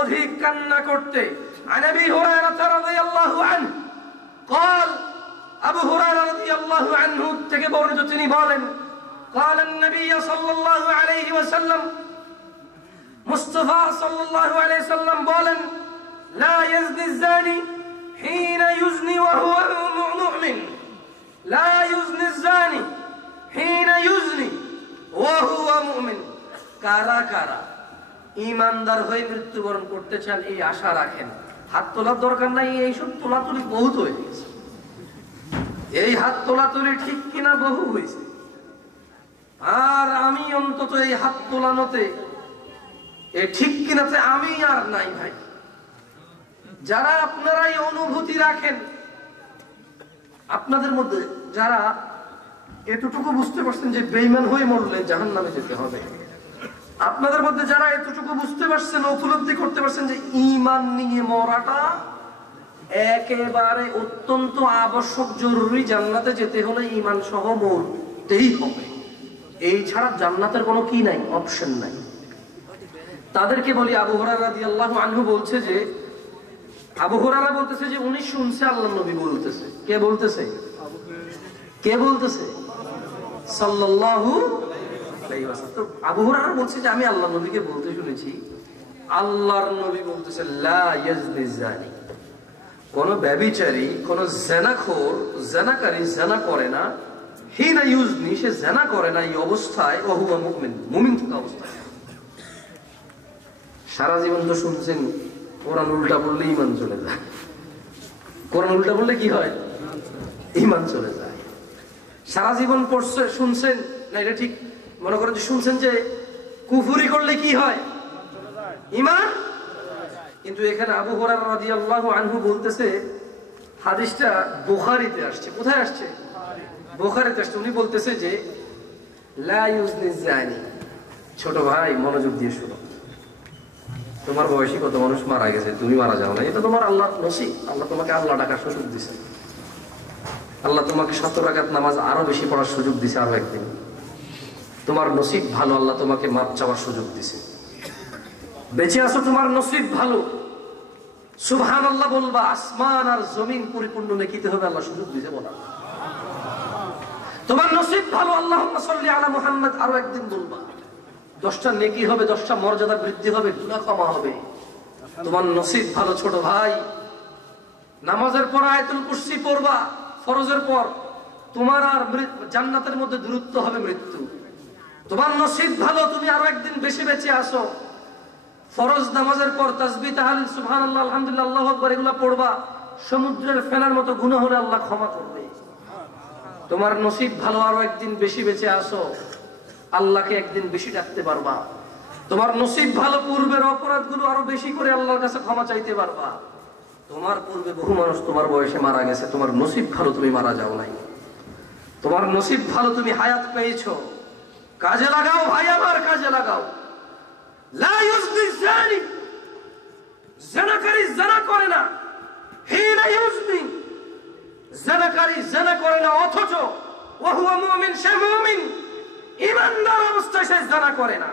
অধিক কান্না করতে। আন আবি হুরায়রা রাদিয়াল্লাহু আনহু قال আবু হুরায়রা রাদিয়াল্লাহু আনহু থেকে বর্ণিত, তিনি বলেন قال النبي صلى الله عليه وسلم, মুস্তাফা সাল্লাল্লাহু আলাইহি ওয়াসাল্লাম বলেন, لا يزني الزاني حين يزني وهو مؤمن, لا يزني الزاني حين يزني وهو مؤمن। কারা কারা ঈমানদার হয়ে মৃত্যুবরণ করতে চান এই আশা রাখেন? হাত তোলার দরকার নাই, এইসব তোলাতুলি বহুত হয়ে গেছে। এই হাত তোলাতুলি ঠিক কিনা বহু হয়েছে। আর আমি অন্তত এই হাত তোলানোতে এ ঠিক কিনাতে আমি আর নাই ভাই। যারা আপনারা এই অনুভূতি রাখেন, আপনাদের মধ্যে যারা এতটুকু বুঝতে পারছেন যে বেঈমান হয়ে মরলে জাহান্নামে যেতে হবে, আপনাদের মধ্যে যারা এতটুকু বুঝতে পারছেন, উপলব্ধি করতে পারছেন যে ঈমান নিয়ে মরাটা একেবারে অত্যন্ত আবশ্যক, জরুরি, জান্নাতে যেতে হলে ঈমান সহ মরতেই হবে, এই ছাড়া জান্নাতের কোনো কি নাই, অপশন নাই, তাদেরকে বলি। আবু হুরায়রা রাদিয়াল্লাহু আনহু বলছে যে, আবু হুরায়রা বলতেছে যে উনি শুনছে আল্লাহর নবী বলতেছে। কে বলতেছে? কে বলতেছে? সাল্লাল্লাহু আলাইহি ওয়াসাল্লাম। তো আবু হুরায়রা বলছে যে আমি আল্লাহর নবীকে বলতে শুনেছি, আল্লাহর নবী বলতেছে লা ইয়াজনি জানি, কোন ব্যভিচারী, কোন জেনাখোর, জেনাকারী জেনা করে না, হিনা ইউজনি, সে জেনা করে না এই অবস্থায়, ওয়া হুয়া মুমিন, মুমিন থাকা অবস্থায়। সারা জীবন তো শুনছেন কোরআন উল্টা বললে ঈমান চলে যায়, কোরআন উল্টা বললে কি হয়? ঈমান চলে যায়। সারা জীবন পড়ছে, শুনছেন না, এটা ঠিক মনে করেন যে শুনছেন যে কুফরি করলে কি হয়? ঈমান। কিন্তু এখানে আবু হুরায়রা রাদিয়াল্লাহু আনহু বলতেছে, হাদিসটা বুখারীতে আসছে। কোথায় আসছে? বুখারীতে আসছে। উনি বলতেছে যে লা ইউজনি জানি। ছোট ভাই মনোযোগ দিয়ে শোনো, তোমার বয়সী কত মানুষ মারা গেছে, তুমি মারা যাও না, এটা তোমার আল্লাহর নসিব। আল্লাহ তোমাকে আল্লাহ ডাকার সুযোগ দিছে, আল্লাহ তোমাকে ৭০ রাকাত নামাজ আরো বেশি পড়ার সুযোগ দিছে, আরো একদিন তোমার নসিব ভালো, আল্লাহ তোমাকে মাপ চাওয়ার সুযোগ দিছে, বেঁচে আছো, তোমার নসিব ভালো, সুবহানাল্লাহ বলবা, আসমান আর জমিন পরিপূর্ণ নেকিতে হবে, আল্লাহ সুযোগ দিছে বলা। তোমার নসিব ভালো, আল্লাহুম্মা সাল্লি আলা মুহাম্মদ আরো একদিন বলবা, 10টা নেকি হবে, 10টা মর্যাদা বৃদ্ধি হবে, গুনাহ ক্ষমা হবে। তোমার নসিব ভালো ছোট ভাই, নামাজের পর আয়াতুল কুরসি পড়বা ফরজের পর, তোমার আর জান্নাতের মধ্যে দূরত্ব হবে মৃত্যু। তোমার নসিব ভালো, তুমি আরো একদিন বেশি বেঁচে আসো, ফরজ নামাজের পর তাসবিহ, তাহলিল, সুবহানাল্লাহ, আলহামদুলিল্লাহ, আল্লাহু আকবার এগুলা পড়বা, সমুদ্রের ফেনার মতো গুনাহ হলে আল্লাহ ক্ষমা করবে। তোমার নসিব ভালো, আরো একদিন বেশি বেঁচে আসো, আল্লাহকে একদিন বেশি ডাকতে পারবা। তোমার নসিব ভালো, পূর্বের অপরাধগুলো আরো বেশি করে আল্লাহর কাছে ক্ষমা চাইতে পারবা। তোমার পূর্বে বহু মানুষ তোমার বয়সে মারা গেছে, তোমার নসিব ভালো, তুমি মারা যাও নাই। তোমার নসিব ভালো, তুমি হায়াত পেয়েছো, কাজে লাগাও ভাই আমার, কাজে লাগাও। লা ইউজনি জানি, জানাকারী জানা করে না, হিনা ইউজনি, জানাকারী জানা করে না, অথচ ওয়া হুয়া মুমিন, সে মুমিন, ঈমানদার অবস্থায় সে জানা করে না।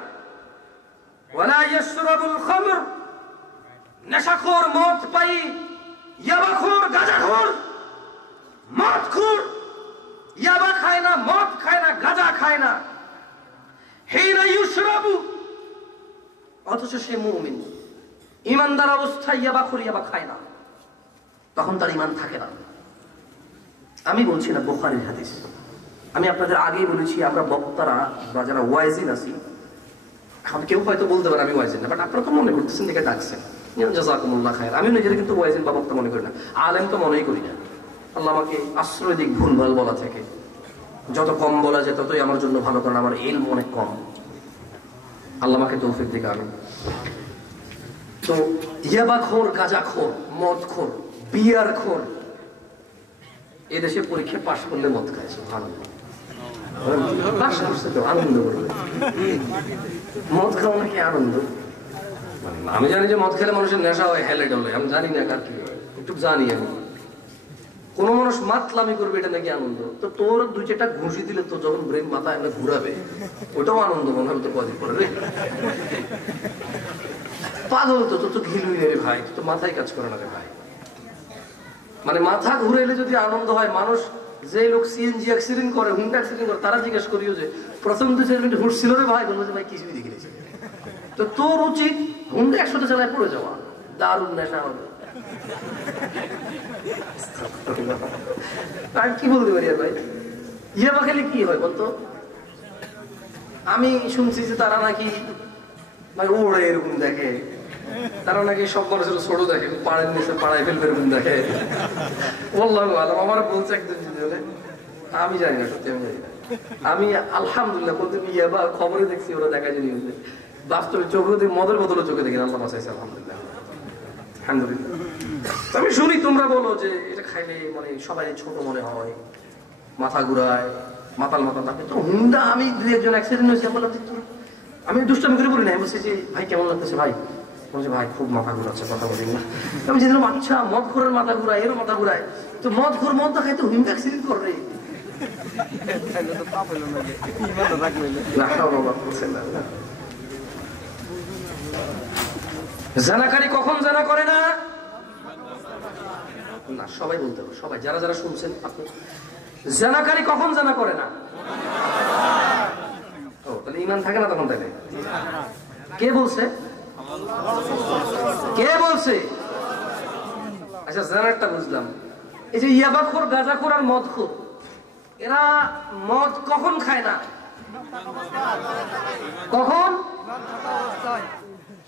ওয়ালা ইয়াশরাবুল খামর, নেশাখোর, মদ পাই, ইয়াবাখোর, গাঁজাখোর, মদখোর, ইয়াবা খায় না, মদ খায় না, গাঁজা খায় না, হিনা ইউশরাবু, অথচ সে মুমিন, ঈমানদার অবস্থায় ইয়াবাখোর, ইয়াবা খায় না, তখন তার ঈমান থাকে না। আমি বলছি না, বুখারীর হাদিস। আমি আপনাদের আগেই বলেছি, আমরা বক্তারা বা যারা ওয়াইজিন আছি, এখন কেউ হয়তো বলতে পারে আমি ওয়াইজিন না, বাট আপনারা তো মনে করতেছেন, দেখে ডাকছেন, জাযাকুমুল্লাহ খায়র। আমি নিজেকে কিন্তু ওয়াইজিন বা বক্তা মনে করি না, আলেম তো মনেই করি না। আল্লাহ আমাকে আশ্রয় দিক ভুলভাল বলা থেকে, যত কম বলা যায় ততই আমার জন্য ভালো, কারণ আমার ইলম অনেক কম। আল্লাহ আমাকে তৌফিক দিক, আমিন। তো ইয়াবাখোর, গাঁজাখোর, মদখোর, বিয়ারখোর, এদেশে পরীক্ষা পাশ করলে মদ খাইছে, আনন্দ পাশ করছে তো আনন্দ করবে, মদ খাওয়া নাকি আনন্দ। মানে আমি জানি যে মদ খেলে মানুষের নেশা হয়, হেলে ডলে, আমি জানি না কার কি হয়, একটু জানি আমি। কোন মানুষ মাতলামি করবে এটা নাকি আনন্দ, তো তোর দুই চারটা ঘুষি দিলে তো যখন ব্রেন মাথায় এমনি ঘুরাবে ওটাও আনন্দ মনে হবে তো কদিন পরে। পাগল তো, তো ঘিলুই রে ভাই, তো মাথায় কাজ করে না রে ভাই। মানে মাথা ঘুরে এলে যদি আনন্দ হয়, মানুষ যে লোক সিএনজি অ্যাক্সিডেন্ট করে, হুন্ডা অ্যাক্সিডেন্ট করে, তারা জিজ্ঞেস করিও যে প্রথম 2-4 মিনিট হুশ ছিল রে ভাই, বলবো যে ভাই কিছুই দেখি নিয়েছে। তো তোর উচিত হুন্ডা 100তে চালায় পড়ে যাওয়া, দারুণ নেশা হবে। আর কি বলতে পারি ভাই, ইয়াবা খেলে কি হয় বলতো? আমি শুনছি যে তারা নাকি মানে ওড়ে এরকম দেখে, তারা নাকি সব মানুষের ছোট দেখে, পাড়ের নিচে পাড়ায় ফেলবে এরকম দেখে। বললাম আমার বলছে একজন, আমি জানি না, সত্যি আমি জানি না। আমি আলহামদুলিল্লাহ বলতে ইয়াবা খবরে দেখছি ওরা দেখা যায় নিউজে, বাস্তবে চোখে দেখি, মদের বদলে চোখে দেখি, আল্লাহ বাঁচাইছে আলহামদুলিল্লাহ। আলহামদুলিল্লাহ। আমি শুনি তোমরা বলো যে এটা খাইলে মানে সবাই ছোট মনে হয়, মাথা ঘুরায়, মাতাল মাতাল থাকে। তো হুন্ডা আমি 2-1 জন অ্যাক্সিডেন্ট হয়েছে, বললাম আমি দুষ্টামি করে বলি না, আমি বলছি যে ভাই কেমন লাগতেছে ভাই, বলছে ভাই খুব মাথা ঘুরাচ্ছে, কথা বলি না। আমি যেদিন আচ্ছা মদ খোরের মাথা ঘুরায়, এরও মাথা ঘুরায়, তো মদ খোর মদ খাই তো হুন্ডা অ্যাক্সিডেন্ট করবে। জানাকারী কখন জানা করে না? না সবাই বলতে হবে, সবাই যারা যারা শুনছেন আপনি, জানাকারী কখন জানা করে না? ও তাহলে ঈমান থাকে না তখন থাকে। কে বলছে? কে বলছে? আচ্ছা জানারটা বুঝলাম। এই যে ইয়াবাখোর, গাঁজাখোর আর মদখোর, এরা মদ কখন খায় না? কখন?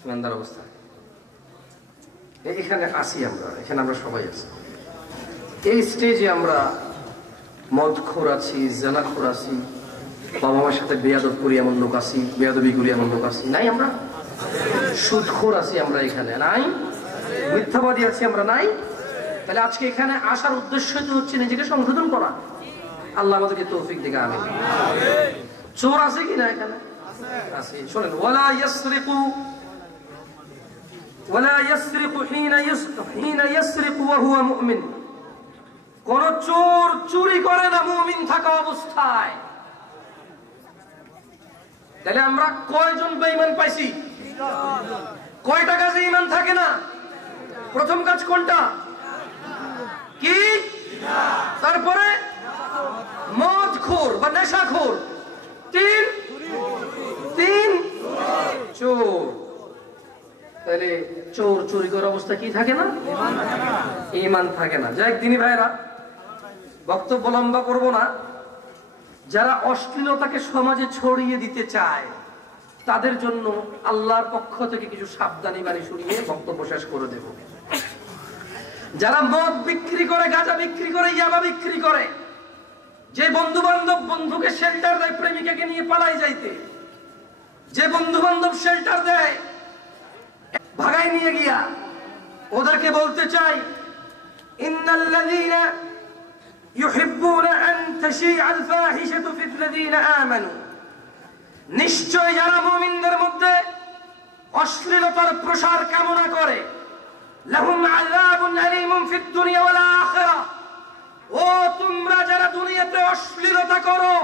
ইমানদার অবস্থায়। এখানে আসি আমরা, এখানে আমরা সবাই আছি, এই স্টেজে আমরা মদখোর আছি, জানাখোর আছি, বাবা মার সাথে বেয়াদব করি এমন লোক আছি, বেয়াদবি করি এমন লোক আছি, নাই? আমরা সুদখোর আছি, আমরা এখানে নাই? মিথ্যাবাদী আছি আমরা, নাই? তাহলে আজকে এখানে আসার উদ্দেশ্য তো হচ্ছে নিজেকে সংশোধন করা। আল্লাহ আমাদেরকে তৌফিক দিকে আমিন। চোর আছে কিনা এখানে? আছে। শোনেন, ওয়ালা ইয়াসরিকু হিনা ইয়াসরিকু ওয়া হুয়া মুমিন। কোন চোর চুরি করে না মুমিন থাকা অবস্থায়। তাহলে আমরা কয়জন বেঈমান পাইছি? কয়টা কাজে ঈমান থাকে না? প্রথম কাজ কোনটা? কি? তারপরে মদখোর বা নেশাখোর, 3 চোর। তাহলে চোর চুরি করার অবস্থা কি থাকে না? ঈমান থাকে না। যাই দিনী ভাইরা, বক্তব্য লম্বা করব না। যারা অশ্লীলতাকে সমাজে ছড়িয়ে দিতে চায় তাদের জন্য আল্লাহর পক্ষ থেকে কিছু সাবধানী বাণী শুনিয়ে বক্তব্য শেষ করে দেব। যারা মদ বিক্রি করে, গাঁজা বিক্রি করে, ইয়াবা বিক্রি করে, যে বন্ধু বান্ধব বন্ধুকে শেল্টার দেয় প্রেমিকাকে নিয়ে পালাই যাইতে, যে বন্ধু বান্ধব শেল্টার দেয় ভাগাই নিয়ে গিয়া, ওদেরকে বলতে চাই, ইন্নাল্লাযীনা ইউহিব্বুনা আন তাশীআল ফাহিশাতু ফিল্লাযীনা আমানু, নিশ্চয় যারা মুমিনদের মধ্যে অশ্লীলতার প্রসার কামনা করে, লাহুম আযাবুন আলীমুন ফিদ দুনিয়া ওয়াল আখিরাহ, ও তোমরা যারা দুনিয়াতে অশ্লীলতা করো,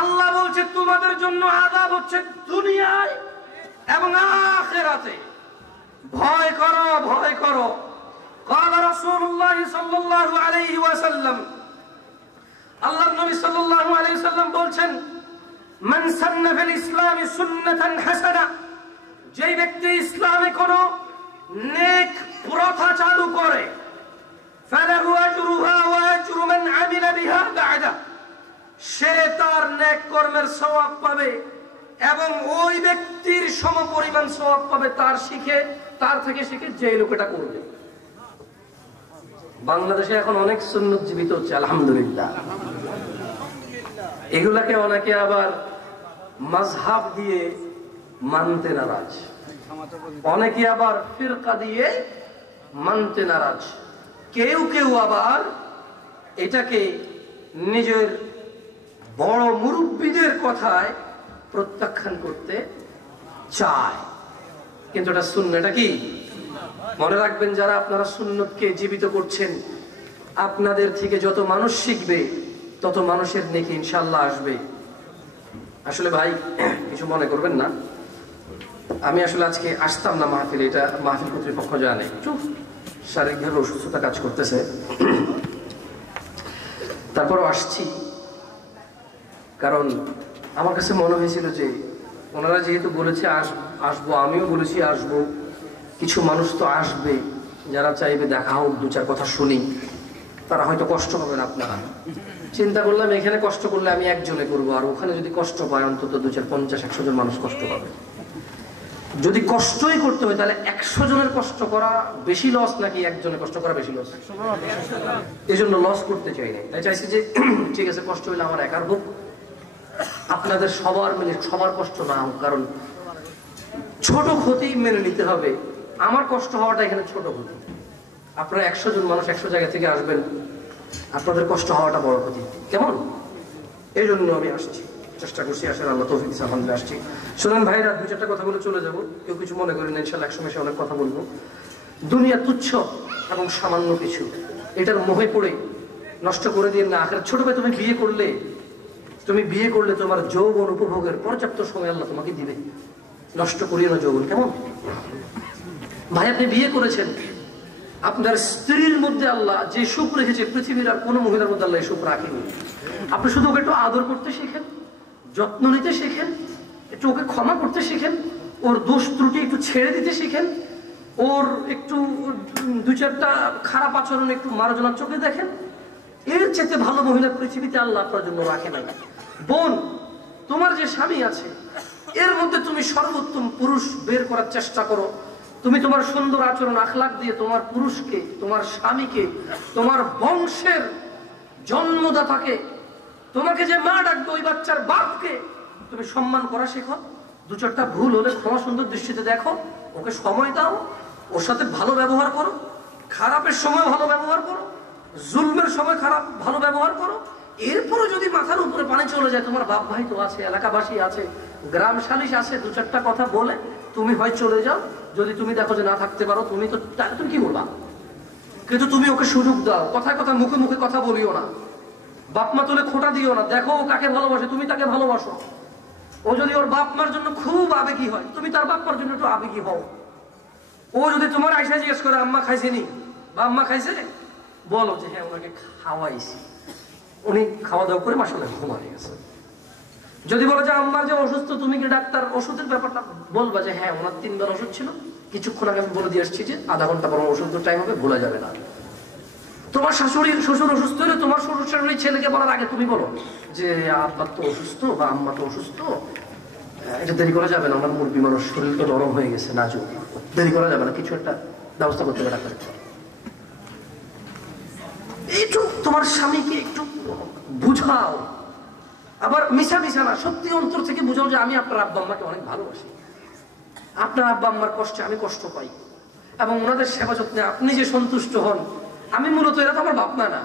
আল্লাহ বলছে তোমাদের জন্য আযাব হচ্ছে দুনিয়ায় এবং আখিরাতে। ভয় করো, ভয় করো। قال رسول الله صلى الله عليه وسلم, আল্লাহর নবী সাল্লাল্লাহু আলাইহি ওয়াসাল্লাম বলছেন, মান সান্না ফিল ইসলামি সুন্নাতান হাসানা, যে ব্যক্তি ইসলামে কোন নেক প্রথা চালু করে, ফালাহু আজরুহা ওয়া আজরু মান আমিলা বিহা বা'দা, সে তার নেক কর্মের সওয়াব পাবে এবং ওই ব্যক্তির সমপরিমাণ সওয়াব পাবে তার থেকে শিখে যে লোকটা করবে। বাংলাদেশে এখন অনেক সুন্নত জীবিত হচ্ছে আলহামদুলিল্লাহ। এগুলাকে অনেকে আবার মাযহাব দিয়ে মানতে নারাজ, অনেকে আবার ফিরকা দিয়ে মানতে নারাজ, কেউ কেউ আবার এটাকে নিজের বড় মুরব্বীদের কথায় প্রত্যাখ্যান করতে চায়। কিন্তু এটা সুন্নাহ। এটা কি? মনে রাখবেন, যারা আপনারা সুন্নতকে জীবিত করছেন, আপনাদের থেকে যত মানুষ শিখবে তত মানুষের নেকি ইনশাআল্লাহ আসবে। আসলে ভাই কিছু মনে করবেন না, আমি আসলে আজকে আসতাম না মাহফিলে, এটা মাহফিল কর্তৃপক্ষ জানে, একটু শারীরিকভাবে অসুস্থতা কাজ করতেছে, তারপরও আসছি। কারণ আমার কাছে মনে হয়েছিল যে ওনারা যেহেতু বলেছে আসবো, আমিও বলেছি আসবো, কিছু মানুষ তো আসবে যারা চাইবে দেখা হোক, দু চার কথা শুনি, তারা হয়তো কষ্ট পাবেন আপনারা। চিন্তা করলাম এখানে কষ্ট করলে আমি একজনে করবো, আর ওখানে যদি কষ্ট পায় অন্তত 250-100 জন মানুষ কষ্ট পাবে। যদি কষ্টই করতে হয় তাহলে 100 জনের কষ্ট করা বেশি লস নাকি একজনের কষ্ট করা বেশি লস? এই জন্য লস করতে চাই না, তাই চাইছি যে ঠিক আছে কষ্ট হইলে আমার একার হোক, আপনাদের সবার মিলে সবার কষ্ট না হোক। কারণ ছোট ক্ষতি মেনে নিতে হবে, আমার কষ্ট হওয়াটা এখানে ছোট ক্ষতি। আপনারা 100 জন মানুষ 100 জায়গা থেকে আসবেন, আপনাদের কষ্ট হওয়াটা বড় ক্ষতি, কেমন? এই জন্য আমি আসছি, চেষ্টা করছি আসার, আল্লাহ তৌফিক দিয়েছে, আলহামদুলিল্লাহ আসছি। শুনেন ভাইরা, 2-4টা কথা বলে চলে যাব, কেউ কিছু মনে করেন না, ইনশাআল্লাহ একসময় অনেক কথা বলবো। দুনিয়া তুচ্ছ এবং সামান্য কিছু, এটার মোহে পড়ে নষ্ট করে দিয়ে না। আখেরাত ছোট ভাই, তুমি বিয়ে করলে তোমার যৌবন উপভোগের পর্যাপ্ত সময় আল্লাহ তোমাকে দিবে, নষ্ট করিও না যৌবন, কেমন? ভাই আপনি বিয়ে করেছেন, আপনার স্ত্রীর মধ্যে আল্লাহ যে সুখ রেখেছে পৃথিবীর আর কোনো মহিলার মধ্যে আল্লাহ এই সুখ রাখেনি। আপনি শুধু ওকে একটু আদর করতে শিখেন, যত্ন নিতে শিখেন, একটু ওকে ক্ষমা করতে শিখেন, ওর দোষ ত্রুটি একটু ছেড়ে দিতে শিখেন, ওর একটু 2-4টা খারাপ আচরণ একটু মার্জনার চোখে দেখেন। এর চেয়ে ভালো মহিলা পৃথিবীতে আল্লাহ আপনার জন্য রাখে নাই। বোন, তোমার যে স্বামী আছে এর মধ্যে তুমি সর্বোত্তম পুরুষ বের করার চেষ্টা করো। তুমি তোমার সুন্দর আচরণ আখলাক দিয়ে তোমার পুরুষকে, তোমার স্বামীকে, তোমার বংশের জন্মদাতাকে, তোমাকে যে মা ডাকবে ওই বাচ্চার বাপকে তুমি সম্মান করা শেখো। 2-4টা ভুল হলে ক্ষমা সুন্দর দৃষ্টিতে দেখো, ওকে সময় দাও, ওর সাথে ভালো ব্যবহার করো, খারাপের সময় ভালো ব্যবহার করো, জুলমের সময় ভালো ব্যবহার করো। এরপরও যদি মাথার উপরে পানি চলে যায়, তোমার বাপ ভাই তো আছে, এলাকাবাসী আছে, গ্রাম সালিশ আছে, 2-4টা কথা বলে তুমি হয় চলে যাও। যদি তুমি দেখো যে না থাকতে পারো, তুমি কি বলবা? কিন্তু তুমি ওকে সুযোগ দাও, কথায় কথা মুখে মুখে কথা বলিও না, বাপ মা তুলে খোঁটা দিও না। দেখো ও কাকে ভালোবাসে, তুমি তাকে ভালোবাসো। ও যদি ওর বাপ মার জন্য খুব আবেগী হয়, তুমি তার বাপ মার জন্য একটু আবেগী হও। ও যদি তোমার আয়সা জিজ্ঞেস করে আম্মা খাইছেনি বা আম্মা খাইছে, বলো যে হ্যাঁ ওনাকে খাওয়াইছি, উনি খাওয়া দাওয়া করে মাশাআল্লাহ ঘুমায় গেছে। যদি বলো যে আম্মা যে অসুস্থ, তুমি কি ডাক্তার, ওষুধের ব্যাপারটা বলবা যে হ্যাঁ ওনার 3 বার ওষুধ ছিল, কিছুক্ষণ আগে আমি বলে দিয়ে আসছি যে আধা ঘন্টা পর ওষুধের টাইম হবে, ভোলা যাবে না। তোমার শ্বশুর অসুস্থ হলে তোমার শ্বশুর শাশুড়ি ছেলেকে বলার আগে তুমি বলো যে আব্বা তো অসুস্থ বা আম্মা তো অসুস্থ, এটা দেরি করা যাবে না, আমার মুরগি মানুষ শরীর তো নরম হয়ে গেছে, নাজুক, দেরি করা যাবে না, কিছু একটা ব্যবস্থা করতে হবে ডাক্তার। একটু তোমার স্বামীকে একটু বুঝাও, আবার মিশা না, সত্যি অন্তর থেকে বুঝাও যে আমি আপনার আব্বা আম্মাকে অনেক ভালোবাসি, আপনার আব্বা আম্মার কষ্টে আমি কষ্ট পাই, এবং ওনাদের সেবা যত্নে আপনি যে সন্তুষ্ট হন। আমি মূলত, এরা তো আমার বাপ মা না,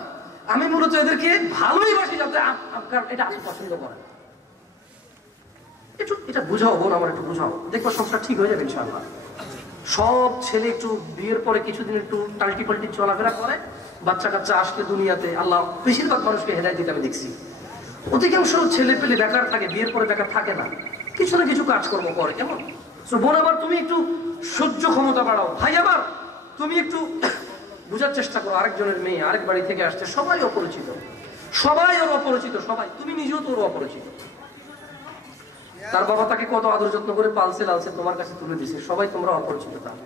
আমি মূলত এদেরকে ভালোই বাসি যাতে এটা আপনি পছন্দ করেন। একটু এটা বুঝাও বোন, আমার একটু বুঝাও, দেখবো সংসার ঠিক হয়ে যাবে ইনশাআল্লাহ। সব ছেলে একটু বিয়ের পরে কিছুদিন একটু টাল্টি পাল্টি চলাফেরা করে, বাচ্চা কাচ্চা আসলে দুনিয়াতে আল্লাহ বেশিরভাগ মানুষকে হেদায়েত দিতে আমি দেখছি। অধিকাংশ ছেলে পেলে বেকার থাকে, বিয়ের পরে বেকার থাকে না, কিছু না কিছু কাজকর্ম করে, কেমন? বোন আমার তুমি একটু সহ্য ক্ষমতা বাড়াও, ভাই আমার তুমি একটু বুঝার চেষ্টা করো। আরেকজনের মেয়ে আরেক বাড়ি থেকে আসছে, সবাই অপরিচিত, সবাই ওর অপরিচিত, সবাই, তুমি নিজেও তো ওর অপরিচিত। তার বাবা তাকে কত আদর যত্ন করে পালছে লালছে, তোমার কাছে তুলে দিছে, সবাই তোমরা অপরিচিত। তার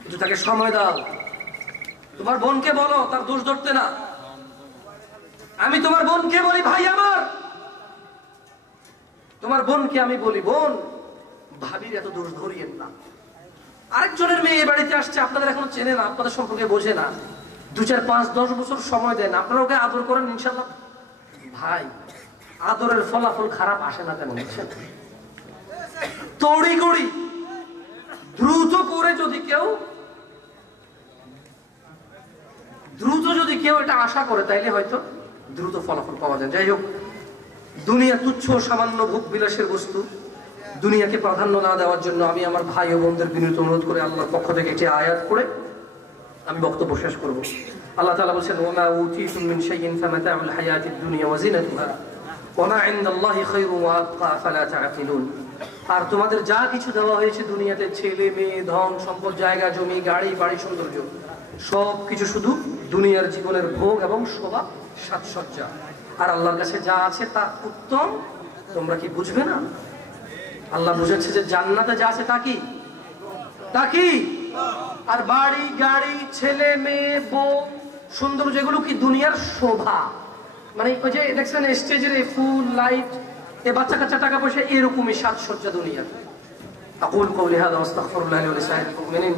কিন্তু তাকে সময় দাও। তোমার বোনকে বলো তার দোষ ধরতে না। আমি তোমার বোনকে বলি ভাই আমার, তোমার বোনকে আমি বলি বোন, ভাবির এত দোষ ধরিয়েন না। আরেকজনের মেয়ে বাড়িতে আসছে, আপনাদের এখনো চেনে না, আপনাদের সম্পর্কে বোঝে না, 2, 4, 5, 10 বছর সময় দেন, আপনারা ওকে আদর করেন, ইনশাআল্লাহ ভাই আদরের ফলাফল খারাপ আসে না তেমন। তড়িঘড়ি দ্রুত করে যদি কেউ এটা আশা করে, তাইলে হয়তো দ্রুত ফলাফল পাওয়া যায়। যাই হোক, দুনিয়া তুচ্ছ সামান্য ভোগ বিলাসের বস্তু, দুনিয়াকে প্রাধান্য না দেওয়ার জন্য আমি আমার ভাই ও বোনদের বিনীত অনুরোধ করে আল্লাহর পক্ষ থেকে একটি আয়াত পড়ে আমি বক্তব্য শেষ করব। আল্লাহ তাআলা বলেছেন, ওয়া মা উতীতুম মিন শাইইন ফামাতাউল হায়াতিদ দুনিয়া ওয়া জিনাতুহা ওয়া মা ইনদাল্লাহি খায়রুন ওয়া আবকা আফালা তাআকিলুন। আর তোমাদের যা কিছু দেওয়া হয়েছে দুনিয়াতে, ছেলে মেয়ে, ধন সম্পদ, জায়গা জমি, গাড়ি বাড়ি, সৌন্দর্য, সব কিছু শুধু দুনিয়ার জীবনের ভোগ এবং শোভা সাজসজ্জা। আর আল্লাহর কাছে যা আছে তা উত্তম, তোমরা কি বুঝবে না? আল্লাহ বুঝাচ্ছে যে জান্নাতে যা আছে তা কি? আর বাড়ি গাড়ি, ছেলে মেয়ে, বউ, সৌন্দর্য, যেগুলো কি দুনিয়ার শোভা। মানে ওই যে দেখছেন স্টেজের ফুল লাইট, এ বাচ্চা কাচ্চা, টাকা পয়সা, এরকমই সাজসজ্জা দুনিয়ার। আকুল কওলি হাযা ওয়াস্তাগফিরুল্লাহ লি ওয়া লিসাইরিল মুমিনিন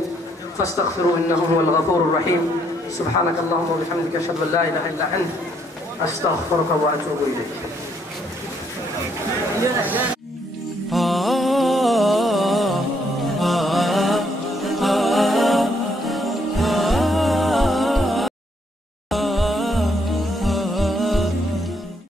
ফাস্তাগফিরুহু ইন্নাহু হুয়াল গফুরুর রহিম। সুবহানাকাল্লাহুম্মা ওয়া বিহামদিকা আশহাদু আল্লা ইলাহা ইল্লা আনতা আস্তাগফিরুকা ওয়া আতুবু ইলাইক।